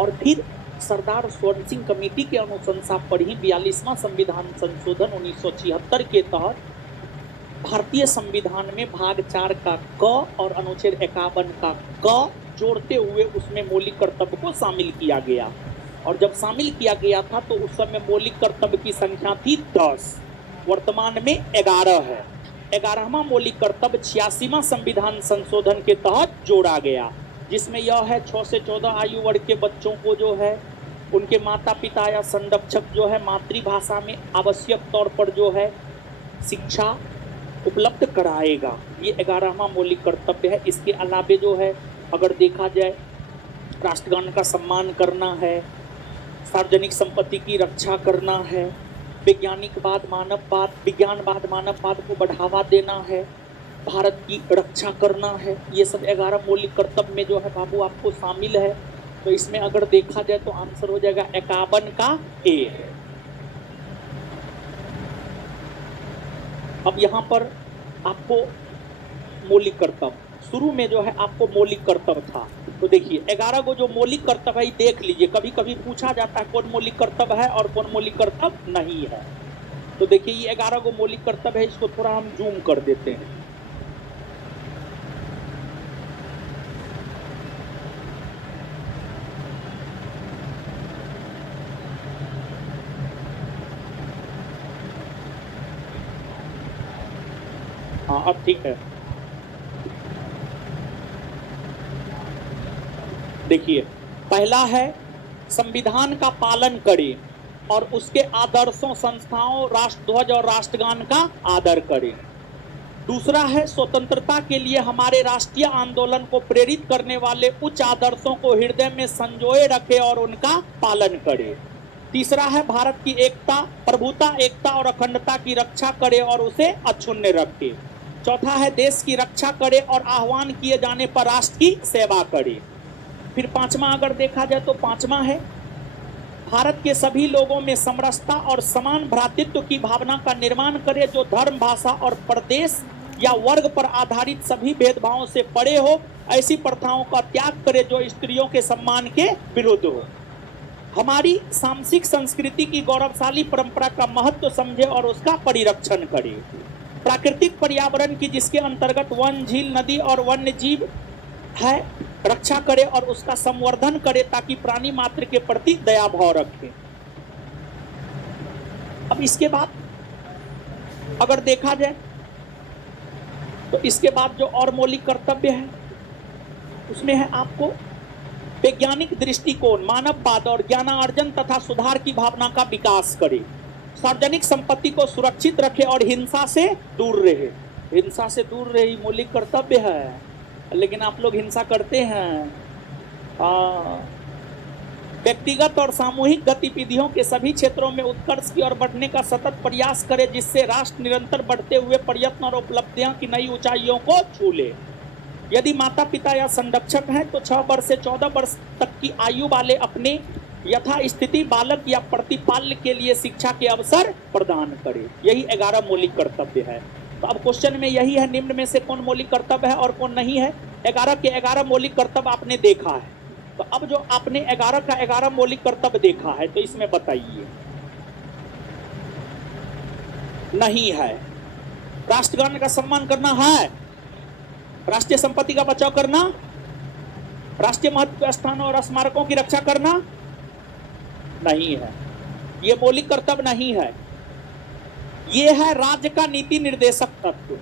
और फिर सरदार स्वर्ण सिंह कमेटी के अनुशंसा पर ही 42वां संविधान संशोधन 1976 के तहत भारतीय संविधान में भाग 4 का क और अनुच्छेद 51 का क जोड़ते हुए उसमें मौलिक कर्तव्य को शामिल किया गया। और जब शामिल किया गया था तो उस समय मौलिक कर्तव्य की संख्या थी 10, वर्तमान में 11 है। 11वां मौलिक कर्तव्य 86वां संविधान संशोधन के तहत जोड़ा गया। जिसमें यह है 6 से 14 आयु वर्ग के बच्चों को जो है उनके माता पिता या संरक्षक जो है मातृभाषा में आवश्यक तौर पर जो है शिक्षा उपलब्ध कराएगा। ये 11वां मौलिक कर्तव्य है। इसके अलावे जो है अगर देखा जाए राष्ट्रगान का सम्मान करना है, सार्वजनिक संपत्ति की रक्षा करना है, वैज्ञानिकवाद मानववाद विज्ञानवाद मानववाद को बढ़ावा देना है, भारत की रक्षा करना है। ये सब 11 मौलिक कर्तव्य में जो है बाबू आपको शामिल है। तो इसमें अगर देखा जाए तो आंसर हो जाएगा 51 का ए है। अब यहाँ पर आपको मौलिक कर्तव्य शुरू में जो है आपको मौलिक कर्तव्य था, तो देखिए 11 को जो मौलिक कर्तव्य है देख लीजिए। कभी कभी पूछा जाता है कौन मौलिक कर्तव्य है और कौन मौलिक कर्तव्य नहीं है। तो देखिए ये 11 को मौलिक कर्तव्य है, इसको थोड़ा हम जूम कर देते हैं। हाँ अब ठीक है। देखिए पहला है संविधान का पालन करें और उसके आदर्शों संस्थाओं राष्ट्रध्वज और राष्ट्रगान का आदर करें। दूसरा है स्वतंत्रता के लिए हमारे राष्ट्रीय आंदोलन को प्रेरित करने वाले उच्च आदर्शों को हृदय में संजोए रखे और उनका पालन करे। तीसरा है भारत की एकता प्रभुता एकता और अखंडता की रक्षा करे और उसे अक्षुण्ण रखे। चौथा है देश की रक्षा करे और आह्वान किए जाने पर राष्ट्र की सेवा करे। फिर पांचवा अगर देखा जाए तो पांचवा है भारत के सभी लोगों में समरसता और समान भ्रातृत्व की भावना का निर्माण करे जो धर्म भाषा और प्रदेश या वर्ग पर आधारित सभी भेदभावों से परे हो। ऐसी प्रथाओं का त्याग करे जो स्त्रियों के सम्मान के विरुद्ध हो। हमारी सांस्कृतिक संस्कृति की गौरवशाली परंपरा का महत्व समझे और उसका परिरक्षण करे। प्राकृतिक पर्यावरण की जिसके अंतर्गत वन झील नदी और वन्य जीव है रक्षा करे और उसका संवर्धन करे ताकि प्राणी मात्र के प्रति दया भाव रखे। अब इसके बाद अगर देखा जाए तो इसके बाद जो और मौलिक कर्तव्य है उसमें है आपको वैज्ञानिक दृष्टिकोण मानववाद और ज्ञानार्जन तथा सुधार की भावना का विकास करे। सार्वजनिक संपत्ति को सुरक्षित रखे और हिंसा से दूर रहे। हिंसा से दूर रहे मौलिक कर्तव्य है, लेकिन आप लोग हिंसा करते हैं। व्यक्तिगत और सामूहिक गतिविधियों के सभी क्षेत्रों में उत्कर्ष की ओर बढ़ने का सतत प्रयास करे जिससे राष्ट्र निरंतर बढ़ते हुए प्रयत्न और उपलब्धियों की नई ऊंचाइयों को छू ले। यदि माता पिता या संरक्षक हैं तो 6 वर्ष से 14 वर्ष तक की आयु वाले अपने यथास्थिति बालक या प्रतिपाल्य के लिए शिक्षा के अवसर प्रदान करे। यही 11 मौलिक कर्तव्य है। तो अब क्वेश्चन में यही है निम्न में से कौन मौलिक कर्तव्य है और कौन नहीं है। 11 के 11 मौलिक कर्तव्य आपने देखा है। तो अब जो आपने 11 का 11 मौलिक कर्तव्य देखा है तो इसमें बताइए नहीं है। राष्ट्रगान का सम्मान करना है, राष्ट्रीय संपत्ति का बचाव करना, राष्ट्रीय महत्व स्थानों और स्मारकों की रक्षा करना नहीं है। ये मौलिक कर्तव्य नहीं है। ये है राज्य का नीति निर्देशक तत्व।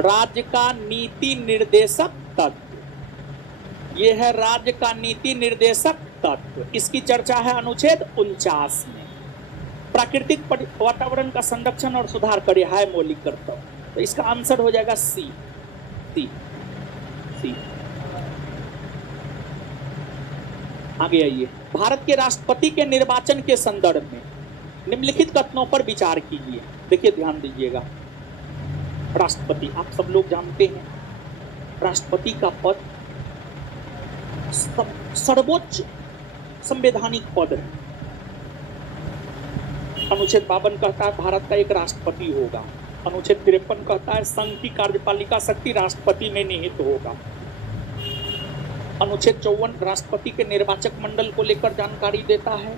राज्य का नीति निर्देशक तत्व ये है राज्य का नीति निर्देशक तत्व। इसकी चर्चा है अनुच्छेद 49 में। प्राकृतिक वातावरण का संरक्षण और सुधार करे है मौलिक कर्तव्य। तो इसका आंसर हो जाएगा सी। सी सी आगे आइए। भारत के राष्ट्रपति के निर्वाचन के संदर्भ में निम्नलिखित कथनों पर विचार कीजिए। देखिए ध्यान दीजिएगा। राष्ट्रपति आप सब लोग जानते हैं राष्ट्रपति का पद सर्वोच्च संवैधानिक पद है। अनुच्छेद 52 कहता है भारत का एक राष्ट्रपति होगा। अनुच्छेद 53 कहता है संघ की कार्यपालिका शक्ति राष्ट्रपति में निहित होगा। अनुच्छेद 54 राष्ट्रपति के निर्वाचक मंडल को लेकर जानकारी देता है।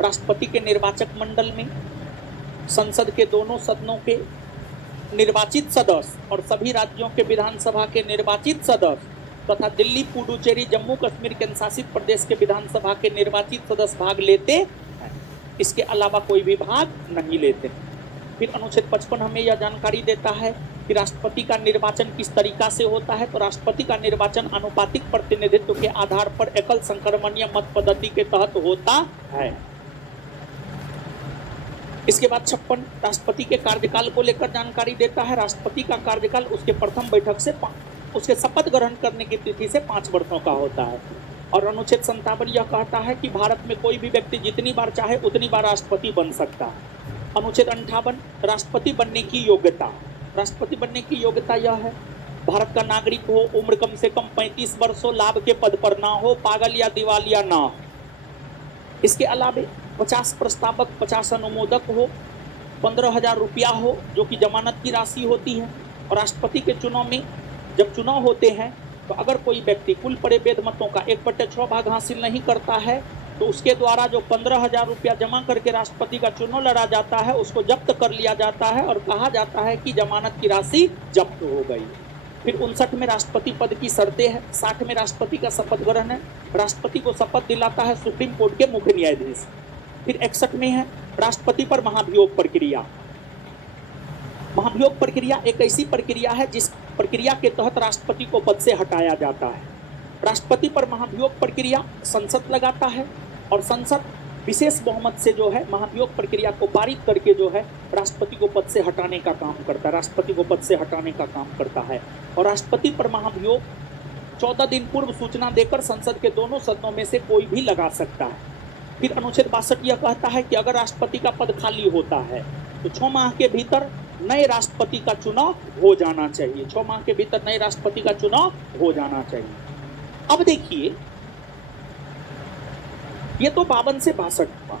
राष्ट्रपति के निर्वाचक मंडल में संसद के दोनों सदनों के निर्वाचित सदस्य और सभी राज्यों के विधानसभा के निर्वाचित सदस्य तथा दिल्ली पुडुचेरी जम्मू कश्मीर केंद्र शासित प्रदेश के विधानसभा के निर्वाचित सदस्य भाग लेते हैं। इसके अलावा कोई भी भाग नहीं लेते। फिर अनुच्छेद 55 हमें यह जानकारी देता है कि राष्ट्रपति का निर्वाचन किस तरीका से होता है। तो राष्ट्रपति का निर्वाचन आनुपातिक प्रतिनिधित्व के आधार पर एकल संक्रमणीय मत पद्धति के तहत होता है। इसके बाद 56 राष्ट्रपति के कार्यकाल को लेकर जानकारी देता है। राष्ट्रपति का कार्यकाल उसके प्रथम बैठक से उसके शपथ ग्रहण करने की तिथि से 5 वर्षों का होता है। और अनुच्छेद 57 यह कहता है कि भारत में कोई भी व्यक्ति जितनी बार चाहे उतनी बार राष्ट्रपति बन सकता है। अनुच्छेद 58 राष्ट्रपति बनने की योग्यता। राष्ट्रपति बनने की योग्यता यह है, भारत का नागरिक हो, उम्र कम से कम 35 वर्ष हो, लाभ के पद पर ना हो, पागल या दिवालिया ना हो। इसके अलावा 50 प्रस्तावक 50 अनुमोदक हो, 15,000 रुपया हो जो कि जमानत की राशि होती है। और राष्ट्रपति के चुनाव में जब चुनाव होते हैं तो अगर कोई व्यक्ति कुल पड़े वेद मतों का 1/6 भाग हासिल नहीं करता है तो उसके द्वारा जो 15,000 रुपया जमा करके राष्ट्रपति का चुनाव लड़ा जाता है उसको जब्त कर लिया जाता है और कहा जाता है कि जमानत की राशि जब्त हो गई। फिर 59 में राष्ट्रपति पद की शर्तें हैं। 60 में राष्ट्रपति का शपथ ग्रहण है। राष्ट्रपति को शपथ दिलाता है सुप्रीम कोर्ट के मुख्य न्यायाधीश। फिर 61 में है राष्ट्रपति पर महाभियोग प्रक्रिया। महाभियोग प्रक्रिया एक ऐसी प्रक्रिया है जिस प्रक्रिया के तहत राष्ट्रपति को पद से हटाया जाता है। राष्ट्रपति पर महाभियोग प्रक्रिया संसद लगाता है और संसद विशेष बहुमत से जो है महाभियोग प्रक्रिया को पारित करके जो है राष्ट्रपति को पद से हटाने का काम करता है। राष्ट्रपति को पद से हटाने का काम करता है। और राष्ट्रपति पर महाभियोग 14 दिन पूर्व सूचना देकर संसद के दोनों सदनों में से कोई भी लगा सकता है। फिर अनुच्छेद 62 यह कहता है कि अगर राष्ट्रपति का पद खाली होता है तो 6 माह के भीतर नए राष्ट्रपति का चुनाव हो जाना चाहिए। 6 माह के भीतर नए राष्ट्रपति का चुनाव हो जाना चाहिए। अब देखिए, ये तो 52 से 62 हुआ।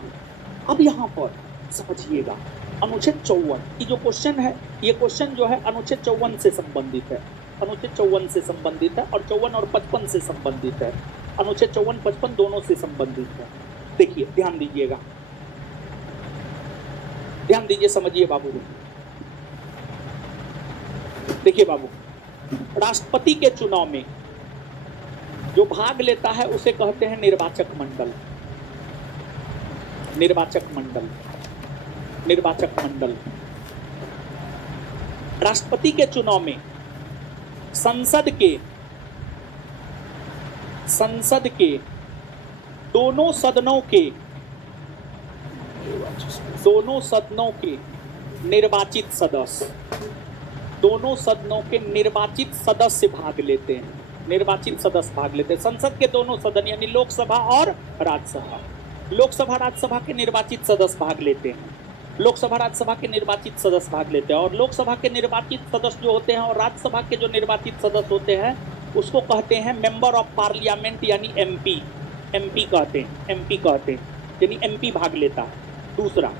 अब यहां पर समझिएगा अनुच्छेद 54 की जो क्वेश्चन है, ये क्वेश्चन जो है अनुच्छेद 54 से संबंधित है। अनुच्छेद 54 से संबंधित है और 54 और 55 से संबंधित है। अनुच्छेद 54 55 दोनों से संबंधित है। देखिए, ध्यान दीजिएगा, ध्यान दीजिए, समझिए बाबू। देखिए बाबू, राष्ट्रपति के चुनाव में जो भाग लेता है उसे कहते हैं निर्वाचक मंडल। निर्वाचक मंडल, निर्वाचक मंडल। राष्ट्रपति के चुनाव में संसद के दोनों सदनों के निर्वाचित सदस्य, दोनों सदनों के निर्वाचित सदस्य भाग लेते हैं। निर्वाचित सदस्य भाग लेते हैं। संसद के दोनों सदन यानी लोकसभा और राज्यसभा, लोकसभा राज्यसभा के निर्वाचित सदस्य भाग लेते हैं। लोकसभा राज्यसभा के निर्वाचित सदस्य भाग लेते हैं। और लोकसभा के निर्वाचित सदस्य जो होते हैं और राज्यसभा के जो निर्वाचित सदस्य होते हैं उसको कहते हैं मेंबर ऑफ पार्लियामेंट यानी एमपी। एमपी कहते हैं, एमपी कहते हैं, यानी एमपी भाग लेता है। दूसरा,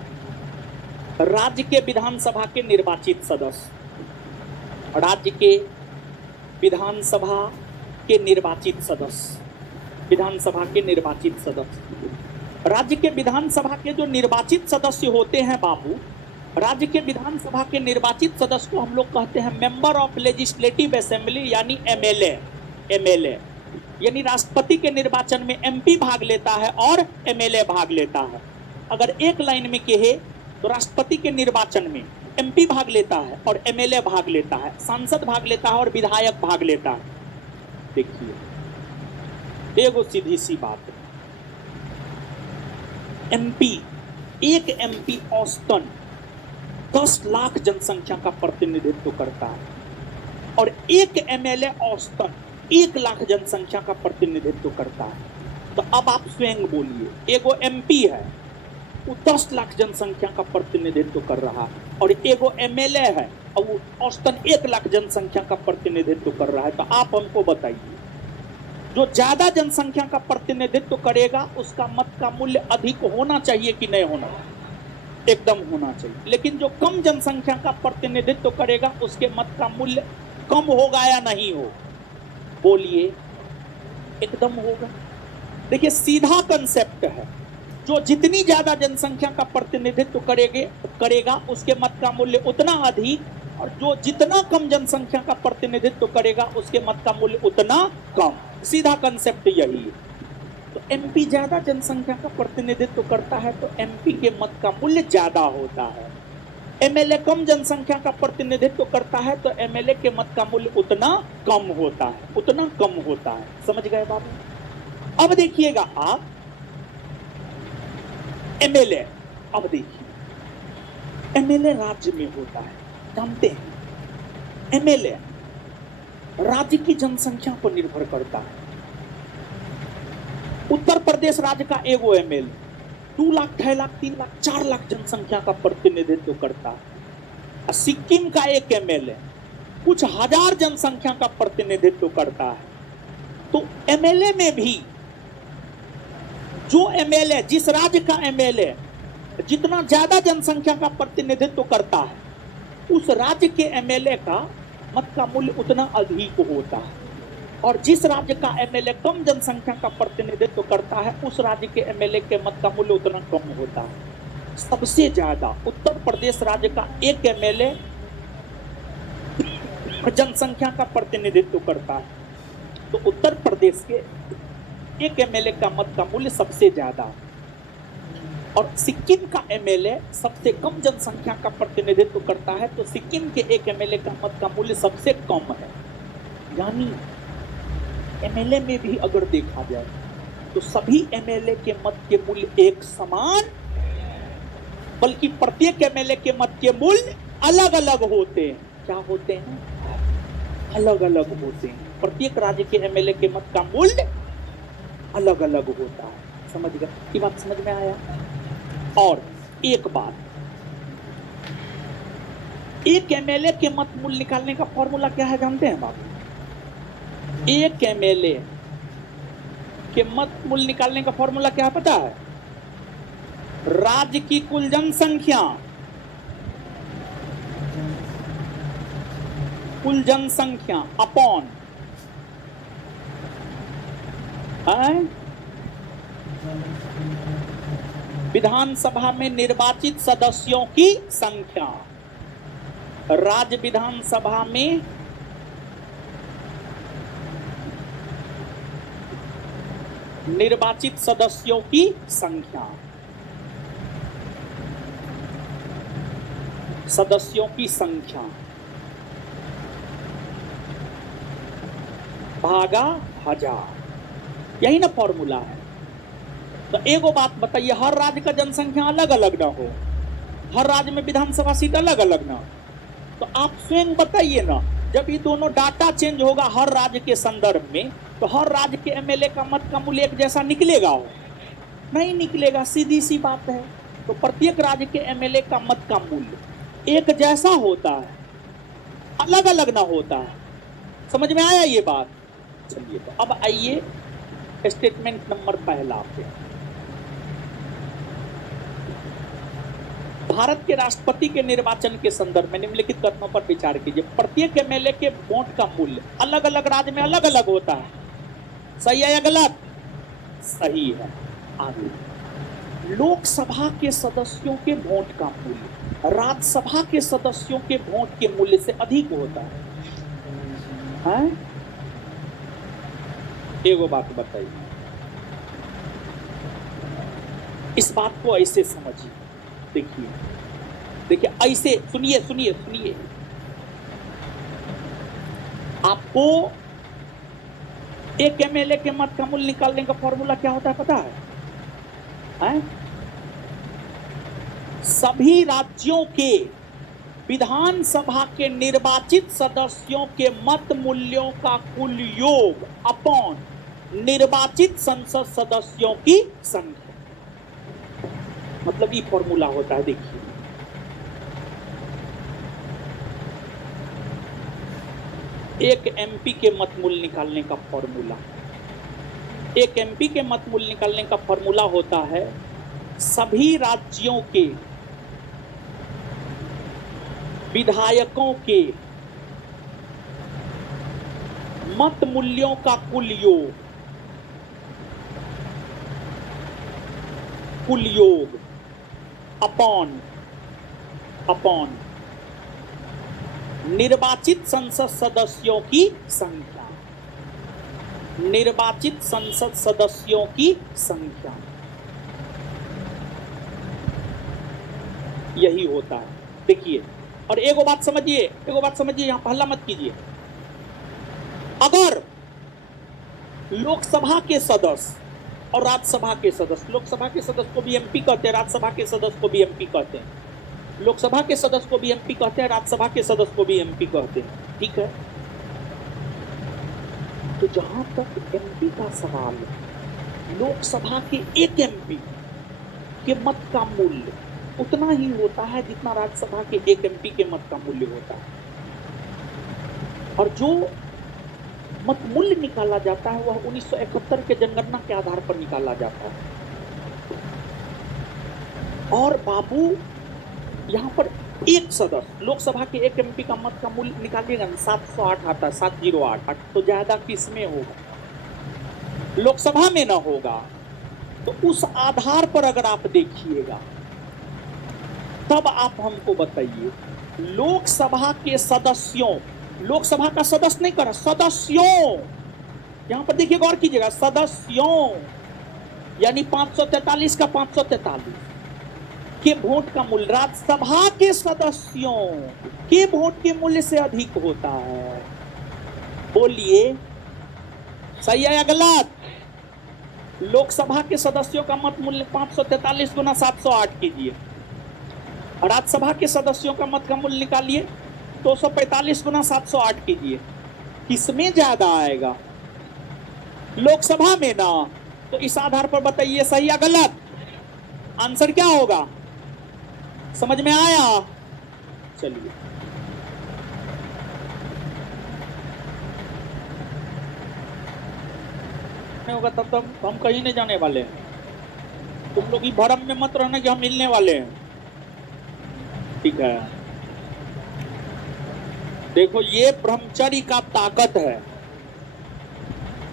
राज्य के विधानसभा के निर्वाचित सदस्य, राज्य के विधानसभा के निर्वाचित सदस्य, विधानसभा के निर्वाचित सदस्य। राज्य के विधानसभा के जो निर्वाचित सदस्य होते हैं बाबू, राज्य के विधानसभा के निर्वाचित सदस्य को हम लोग कहते हैं मेंबर ऑफ लेजिस्लेटिव असेंबली यानी एमएलए। एमएलए यानी राष्ट्रपति के निर्वाचन में एमपी भाग लेता है और एमएलए भाग लेता है। अगर एक लाइन में कहे तो राष्ट्रपति के निर्वाचन में एमपी भाग लेता है और एमएलए भाग लेता है, सांसद भाग लेता है और विधायक भाग लेता है। देखिए, एगो सीधी सी बात है, एमपी, एक एमपी औसतन 10 लाख जनसंख्या का प्रतिनिधित्व करता है और एक एमएलए औसतन 1 लाख जनसंख्या का प्रतिनिधित्व करता है। तो अब आप स्वयं बोलिए, एगो एमपी है वो 10 लाख जनसंख्या का प्रतिनिधित्व कर रहा है और एगो एमएलए है और वो औसतन 1 लाख जनसंख्या का प्रतिनिधित्व कर रहा है। तो आप हमको बताइए, जो ज्यादा जनसंख्या का प्रतिनिधित्व करेगा उसका मत का मूल्य अधिक होना चाहिए कि नहीं होना? एकदम होना चाहिए। लेकिन जो कम जनसंख्या का प्रतिनिधित्व करेगा उसके मत का मूल्य कम होगा या नहीं हो? बोलिए, एकदम होगा। देखिए, सीधा कंसेप्ट है, जो जितनी ज्यादा जनसंख्या का प्रतिनिधित्व करेगा उसके मत का मूल्य उतना अधिक, और जो जितना कम जनसंख्या का प्रतिनिधित्व करेगा उसके मत का मूल्य उतना कम। सीधा कंसेप्ट यही है। तो एमपी ज्यादा जनसंख्या का प्रतिनिधित्व करता है तो एमपी के मत का मूल्य ज्यादा होता है। एमएलए कम जनसंख्या का प्रतिनिधित्व करता है तो एमएलए के मत का मूल्य उतना कम होता है, उतना कम होता है। समझ गए बाबू? अब देखिएगा आप एमएलए, अब देखिए एमएलए राज्य में होता है, जानते हैं एमएलए राज्य की जनसंख्या पर निर्भर करता है। उत्तर प्रदेश राज्य का एगो एमएलए 2 लाख, 2.5 लाख, 3 लाख, 4 लाख जनसंख्या का प्रतिनिधित्व करता है। सिक्किम का एक एमएलए कुछ हजार जनसंख्या का प्रतिनिधित्व करता है। तो एमएलए में भी जो एमएलए, जिस राज्य का एमएलए जितना ज्यादा जनसंख्या का प्रतिनिधित्व करता है, उस राज्य के एमएलए का मत का मूल्य उतना अधिक होता है, और जिस राज्य का एमएलए कम जनसंख्या का प्रतिनिधित्व करता है, उस राज्य के एमएलए के मत का मूल्य उतना कम होता है। सबसे ज्यादा उत्तर प्रदेश राज्य का एक एमएलए जनसंख्या का प्रतिनिधित्व करता है, तो उत्तर प्रदेश के एक एमएलए का मत का मूल्य सबसे ज्यादा है। और सिक्किम का एमएलए सबसे कम जनसंख्या का प्रतिनिधित्व करता है, तो सिक्किम के एक एमएलए का मत का मूल्य सबसे कम है। यानी एमएलए में भी अगर देखा जाए तो सभी एमएलए के मत के मूल्य एक समान, बल्कि प्रत्येक एमएलए के मत के मूल्य अलग अलग होते हैं। क्या होते हैं? अलग अलग होते हैं। प्रत्येक राज्य के एमएलए के मत का मूल्य अलग अलग होता है। समझ गए? ये बात समझ में आया? और एक बात, एक एमएलए के मत मूल्य निकालने का फॉर्मूला क्या है जानते हैं बाबू? एक एमएलए के मत मूल्य निकालने का फॉर्मूला क्या है पता है? राज्य की कुल जनसंख्या, कुल जनसंख्या अपॉन विधानसभा में निर्वाचित सदस्यों की संख्या। राज्य विधानसभा में निर्वाचित सदस्यों की संख्या, सदस्यों की संख्या भागा 1000, यही ना फॉर्मूला है। तो एगो बात बताइए, हर राज्य का जनसंख्या अलग अलग ना हो, हर राज्य में विधानसभा सीट अलग अलग ना, तो आप स्वयं बताइए ना, जब ये दोनों डाटा चेंज होगा हर राज्य के संदर्भ में, तो हर राज्य के एमएलए का मत का मूल्य एक जैसा निकलेगा? हो नहीं निकलेगा, सीधी सी बात है। तो प्रत्येक राज्य के एमएलए का मत का मूल्य एक जैसा होता है, अलग अलग ना होता है। समझ में आया ये बात? चलिए, तो अब आइए स्टेटमेंट नंबर पहला पे। भारत के राष्ट्रपति के निर्वाचन के संदर्भ में निम्नलिखित कथनों पर विचार कीजिए। प्रत्येक एमएलए के वोट का मूल्य अलग अलग राज्य में अलग अलग होता है। सही है या गलत? सही है। आगे, लोकसभा के सदस्यों के वोट का मूल्य राज्यसभा के सदस्यों के वोट के मूल्य से अधिक होता है। एगो बात बताइए, इस बात को ऐसे समझिए। देखिए ऐसे सुनिए, आपको एक एमएलए के मत का मूल्य निकालने का फॉर्मूला क्या होता है पता है? सभी राज्यों के विधानसभा के निर्वाचित सदस्यों के मत मूल्यों का कुल योग अपॉन निर्वाचित संसद सदस्यों की संख्या, मतलब ये फॉर्मूला होता है। देखिए, एक एमपी के मत मूल्य निकालने का फॉर्मूला, एक एमपी के मत मूल्य निकालने का फॉर्मूला होता है सभी राज्यों के विधायकों के मत मूल्यों का कुल योग अपॉन निर्वाचित संसद सदस्यों की संख्या, निर्वाचित संसद सदस्यों की संख्या, यही होता है। देखिए, और एगो बात समझिए, यहाँ हल्ला मत कीजिए। अगर लोकसभा के सदस्य और राज्यसभा के सदस्य, लोकसभा के सदस्य को भी एमपी कहते हैं, राज्यसभा के सदस्य को भी एमपी कहते हैं, लोकसभा के सदस्य को भी एमपी कहते हैं, राज्यसभा के सदस्य को भी एमपी कहते हैं, ठीक है। तो जहां तक एमपी का सवाल है, लोकसभा के एक एमपी के मत का मूल्य उतना ही होता है जितना राज्यसभा के एक एमपी के मत का मूल्य होता है, और जो मत मूल्य निकाला जाता है वह 1971 के जनगणना के आधार पर निकाला जाता है। और बाबू यहाँ पर एक सदस्य, लोकसभा के एक एमपी का मत का मूल्य निकालिएगा, 708 आता है, 7088, तो ज्यादा किसमें होगा? लोकसभा में ना होगा। तो उस आधार पर अगर आप देखिएगा, तब आप हमको बताइए, लोकसभा के सदस्यों, लोकसभा का सदस्य नहीं करा, सदस्यों, यहां पर देखिए, गौर कीजिएगा, सदस्यों, यानी 543 का 543 के वोट का मूल्य राज्यसभा के सदस्यों के वोट के मूल्य से अधिक होता है। बोलिए सही है या गलत? लोकसभा के सदस्यों का मत मूल्य 543 गुना 708 कीजिए, राज्यसभा के सदस्यों का मत का मूल्य निकालिए 245 गुना 708 कीजिए, किसमें ज्यादा आएगा? लोकसभा में ना। तो इस आधार पर बताइए सही या गलत? आंसर क्या होगा? समझ में आया? चलिए, होगा तब तक हम कहीं नहीं जाने वाले हैं। तुम लोग ही भरम में मत रहना कि हम मिलने वाले हैं, ठीक है। देखो, ये ब्रह्मचर्य का ताकत है।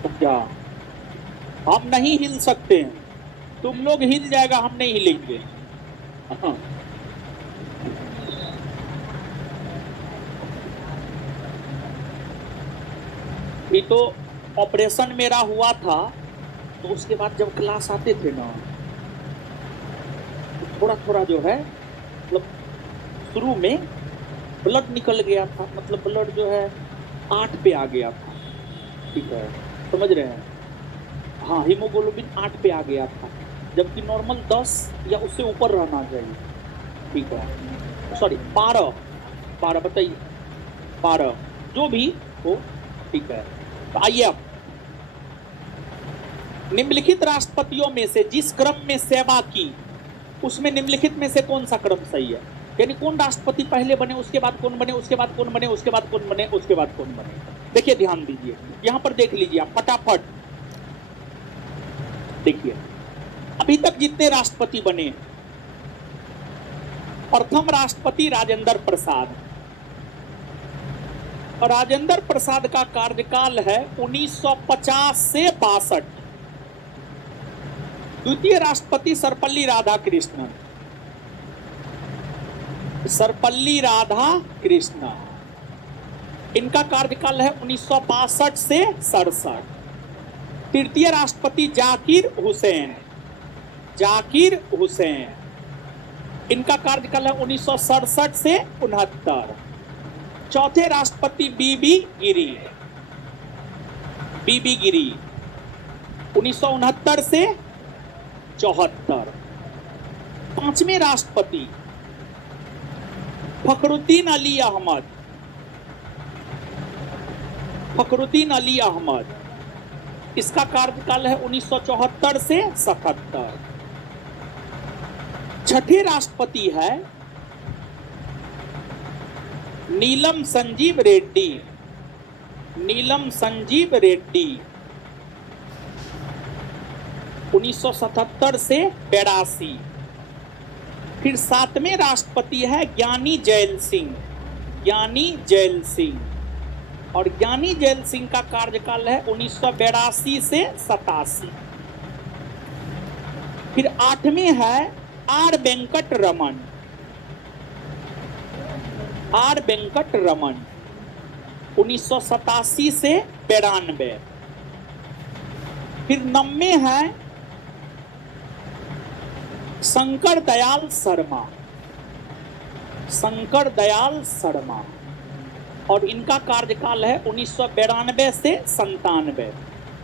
तो क्या हम नहीं हिल सकते हैं? तुम लोग हिल जाएगा, हम नहीं हिलेंगे। ये तो ऑपरेशन मेरा हुआ था, तो उसके बाद जब क्लास आते थे ना, तो थोड़ा थोड़ा जो है, मतलब शुरू में ब्लड निकल गया था, मतलब ब्लड जो है 8 पे आ गया था, ठीक है, समझ रहे हैं? हाँ, हीमोग्लोबिन 8 पे आ गया था, जबकि नॉर्मल 10 या उससे ऊपर रहना चाहिए, ठीक है। सॉरी, 12 बताइए, 12 जो भी हो, ठीक है। तो आइए, अब निम्नलिखित राष्ट्रपतियों में से जिस क्रम में सेवा की, उसमें निम्नलिखित में से कौन सा क्रम सही है? यानी कौन राष्ट्रपति पहले बने, उसके बाद कौन बने, उसके बाद कौन बने, उसके बाद कौन बने, उसके बाद कौन बने? देखिए, ध्यान दीजिए, यहां पर देख लीजिए आप फटाफट। देखिए, अभी तक जितने राष्ट्रपति बने, प्रथम राष्ट्रपति राजेंद्र प्रसाद, और राजेंद्र प्रसाद का कार्यकाल है 1950 से 62। द्वितीय राष्ट्रपति सर्वपल्ली राधाकृष्णन, सर्वपल्ली राधाकृष्णन, इनका कार्यकाल है 1962 से 67। तृतीय राष्ट्रपति जाकिर हुसैन, जाकिर हुसैन, इनका कार्यकाल है 1967 से 69। चौथे राष्ट्रपति बीबी गिरी, बीबी गिरी, 1969 से 74। पांचवें राष्ट्रपति फखरुद्दीन अली अहमद, फखरुद्दीन अली अहमद, इसका कार्यकाल है 1974 से 77। छठे राष्ट्रपति है नीलम संजीव रेड्डी, नीलम संजीव रेड्डी, 1977 से 82। फिर सातवें राष्ट्रपति है ज्ञानी जैल सिंह, ज्ञानी जैल सिंह, और ज्ञानी जैल सिंह का कार्यकाल है 1982 से 87। फिर आठवें है आर वेंकट रमन, आर वेंकट रमन, 1987 से 92। फिर नौवें है शंकर दयाल शर्मा, शंकर दयाल शर्मा, और इनका कार्यकाल है 1992 से 97।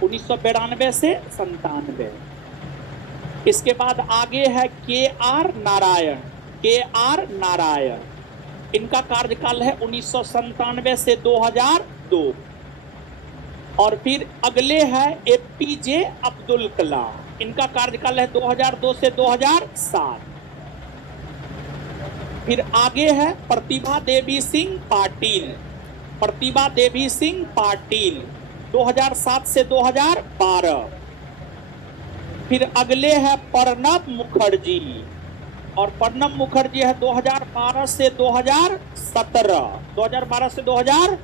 1992 से 97। इसके बाद आगे है के.आर. नारायण। के.आर. नारायण, इनका कार्यकाल है 1997 से 2002। और फिर अगले है ए.पी.जे. अब्दुल कलाम, इनका कार्यकाल है 2002 से 2007। फिर आगे है प्रतिभा देवी सिंह पाटिल। प्रतिभा देवी सिंह पाटिल 2007 से 2012। फिर अगले है प्रणब मुखर्जी, और प्रणब मुखर्जी है 2012 से 2017। 2012 से 2000।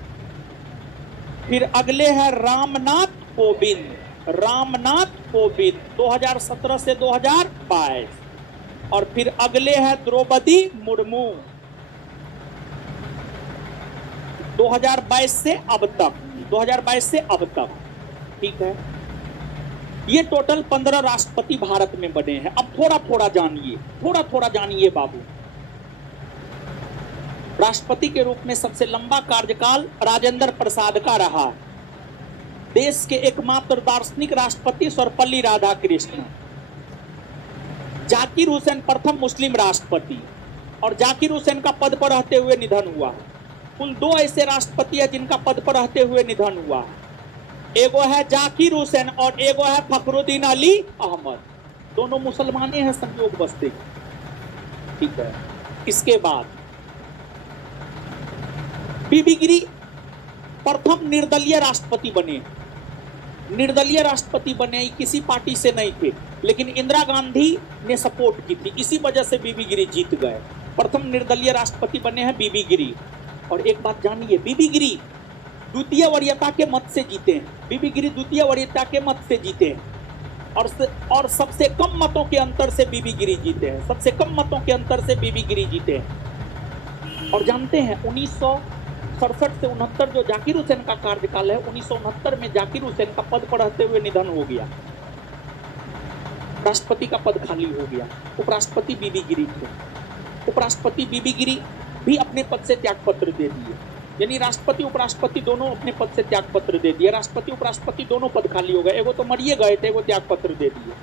फिर अगले है रामनाथ कोविंद। रामनाथ कोविंद 2017 से 2022। और फिर अगले है द्रौपदी मुर्मू 2022 से अब तक। 2022 से अब तक, ठीक है। ये टोटल 15 राष्ट्रपति भारत में बने हैं। अब थोड़ा थोड़ा जानिए, थोड़ा थोड़ा जानिए बाबू। राष्ट्रपति के रूप में सबसे लंबा कार्यकाल राजेंद्र प्रसाद का रहा। देश के एकमात्र दार्शनिक राष्ट्रपति सर्वपल्ली राधाकृष्णन। जाकिर हुसैन प्रथम मुस्लिम राष्ट्रपति, और जाकिर हुसैन का पद पर रहते हुए निधन हुआ। कुल 2 ऐसे राष्ट्रपति है जिनका पद पर रहते हुए निधन हुआ। एगो है जाकिर हुसैन और एगो है फखरुद्दीन अली अहमद। दोनों मुसलमाने हैं संयोग बस्ते, ठीक है। इसके बाद बीबी गिरी प्रथम निर्दलीय राष्ट्रपति बने। निर्दलीय राष्ट्रपति बने, किसी पार्टी से नहीं थे, लेकिन इंदिरा गांधी ने सपोर्ट की थी, इसी वजह से बीबी गिरी जीत गए। प्रथम निर्दलीय राष्ट्रपति बने हैं बीबी गिरी। और एक बात जानिए, बीबी गिरी द्वितीय वरीयता के मत से जीते हैं। बीबी गिरी द्वितीय वरीयता के मत से जीते हैं, और सबसे कम मतों के अंतर से बीबी गिरी जीते हैं। सबसे कम मतों के अंतर से बीबी गिरी जीते हैं। और जानते हैं 1967 से 69 जो जाकिर हुसैन का कार्यकाल है, 1969 में जाकिर हुसैन का पद पर रहते हुए निधन हो गया। राष्ट्रपति का पद खाली हो गया। उपराष्ट्रपति बीबी गिरी थे। उपराष्ट्रपति बीबी गिरी भी अपने पद से त्यागपत्र दे दिए, यानी राष्ट्रपति उपराष्ट्रपति दोनों अपने पद से त्यागपत्र दे दिए। राष्ट्रपति उपराष्ट्रपति दोनों पद खाली हो गए। एगो तो मरिए गए थे, एगो त्यागपत्र दे दिए।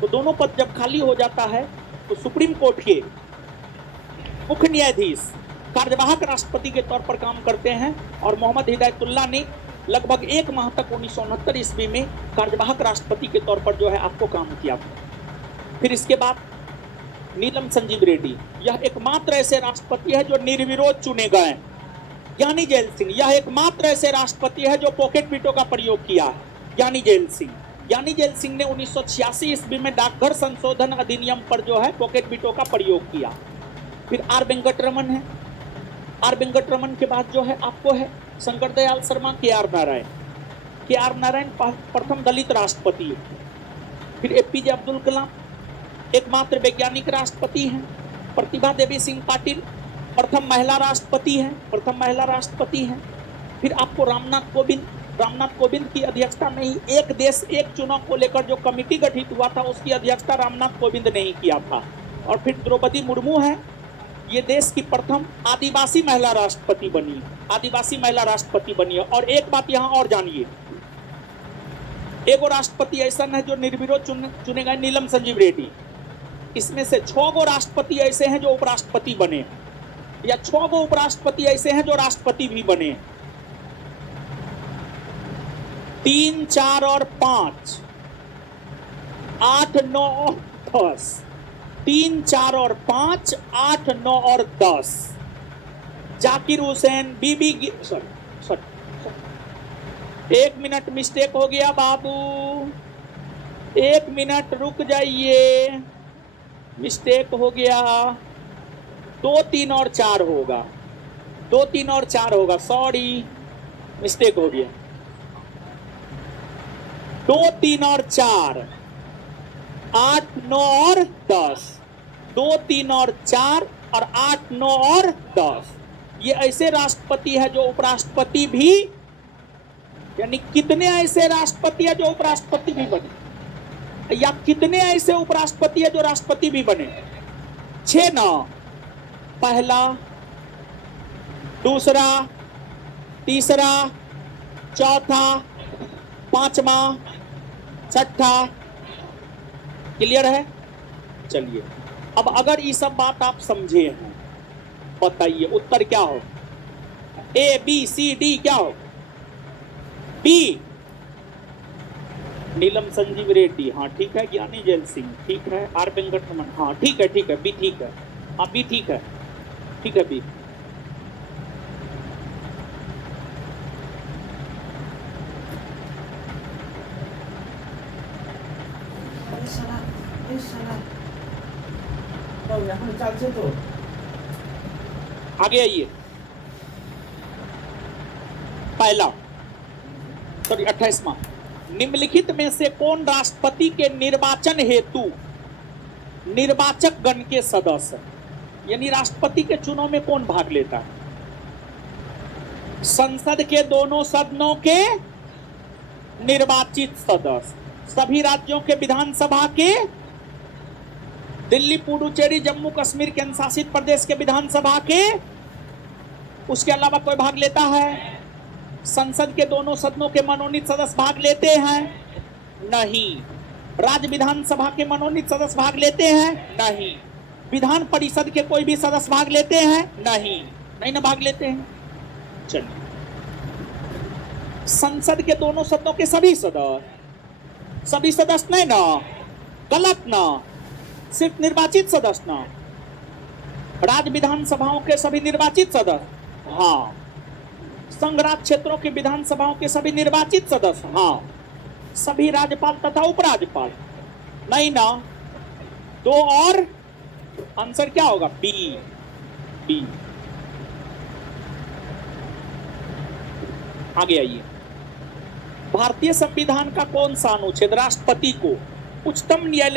तो दोनों पद जब खाली हो जाता है तो सुप्रीम कोर्ट के मुख्य न्यायाधीश कार्यवाहक राष्ट्रपति के तौर पर काम करते हैं। और मोहम्मद हिदायतुल्लाह ने लगभग 1 माह तक 1969 ईस्वी में कार्यवाहक राष्ट्रपति के तौर पर जो है आपको काम किया। फिर इसके बाद नीलम संजीव रेड्डी, यह एकमात्र ऐसे राष्ट्रपति है जो निर्विरोध चुने गए। ज्ञानी जैल सिंह, यह एकमात्र ऐसे राष्ट्रपति है जो पॉकेट वीटो का प्रयोग किया है। ज्ञानी जैल सिंह, ज्ञानी जैल सिंह ने 1986 ईस्वी में डाकघर संशोधन अधिनियम पर जो है पॉकेट वीटो का प्रयोग किया। फिर आर वेंकटरमन है। आर वेंकटरमन के बाद जो है आपको है शंकर दयाल शर्मा, के.आर. नारायण। के.आर. नारायण प्रथम दलित राष्ट्रपति है। फिर ए.पी.जे. अब्दुल कलाम एकमात्र वैज्ञानिक राष्ट्रपति हैं। प्रतिभा देवी सिंह पाटिल प्रथम महिला राष्ट्रपति हैं। प्रथम महिला राष्ट्रपति हैं। फिर आपको रामनाथ कोविंद की अध्यक्षता में ही एक देश एक चुनाव को लेकर जो कमिटी गठित हुआ था, उसकी अध्यक्षता रामनाथ कोविंद ने ही किया था। और फिर द्रौपदी मुर्मू है, ये देश की प्रथम आदिवासी महिला राष्ट्रपति बनी। आदिवासी महिला राष्ट्रपति बनी है। और एक बात यहाँ और जानिए, एगो राष्ट्रपति ऐसा है जो निर्विरोध चुने गए, नीलम संजीव रेड्डी। इसमें से 6 गो राष्ट्रपति ऐसे हैं जो उपराष्ट्रपति बने, या 6 गो उपराष्ट्रपति ऐसे हैं जो राष्ट्रपति भी बने। 3, 4 और 5, 8, 9 और 10। 3, 4 और 5, 8, 9 और 10। जाकिर हुसैन, बीबी सॉरी 1 मिनट मिस्टेक हो गया बाबू, 1 मिनट रुक जाइए, मिस्टेक हो गया। 2, 3 और 4 होगा, 2, 3 और 4 होगा, सॉरी मिस्टेक हो गया। 2, 3 और 4, 8, 9 और 10। 2, 3 और 4 और 8, 9 और 10। ये ऐसे राष्ट्रपति है जो उपराष्ट्रपति भी, यानी कितने ऐसे राष्ट्रपति है जो उपराष्ट्रपति भी बने, या कितने ऐसे उपराष्ट्रपति है जो राष्ट्रपति भी बने? 6 ना, पहला, दूसरा, तीसरा, चौथा, पांचवा, छठा। क्लियर है? चलिए, अब अगर ये सब बात आप समझे हैं, बताइए उत्तर क्या हो? ए बी सी डी क्या हो? बी, नीलम संजीव रेड्डी। हाँ ठीक है। ज्ञानी जैल सिंह ठीक है। आर वेंकटरमन हाँ ठीक है, ठीक है। बी ठीक है। हाँ बी ठीक है, ठीक है बी। तो आगे आइए। पहला, सॉरी 28वां, निम्नलिखित में से कौन राष्ट्रपति के निर्वाचन हेतु निर्वाचक गण के सदस्य, यानी राष्ट्रपति के चुनाव में कौन भाग लेता है? संसद के दोनों सदनों के निर्वाचित सदस्य, सभी राज्यों के विधानसभा के, दिल्ली, पुडुचेरी, जम्मू कश्मीर, केंद्र शासित प्रदेश के विधानसभा के, उसके अलावा कोई भाग लेता है? संसद के दोनों सदनों के मनोनीत सदस्य भाग लेते हैं? नहीं। राज्य विधानसभा के मनोनीत सदस्य भाग लेते हैं? नहीं। विधान परिषद के कोई भी सदस्य भाग लेते हैं? नहीं। नहीं ना भाग लेते हैं। चलिए, संसद के दोनों सदनों के सभी सदस्य नहीं ना, गलत ना, सिर्फ निर्वाचित सदस्य ना। राज्य विधानसभाओं के सभी निर्वाचित सदस्य, हाँ। संघ राज्य क्षेत्रों की विधानसभाओं के सभी निर्वाचित सदस्य, हाँ। सभी राज्यपाल तथा उपराज्यपाल, नहीं ना। तो और आंसर क्या होगा? बी। बी। आगे आइए। भारतीय संविधान का कौन सा अनुच्छेद राष्ट्रपति को उच्चतम न्यायालय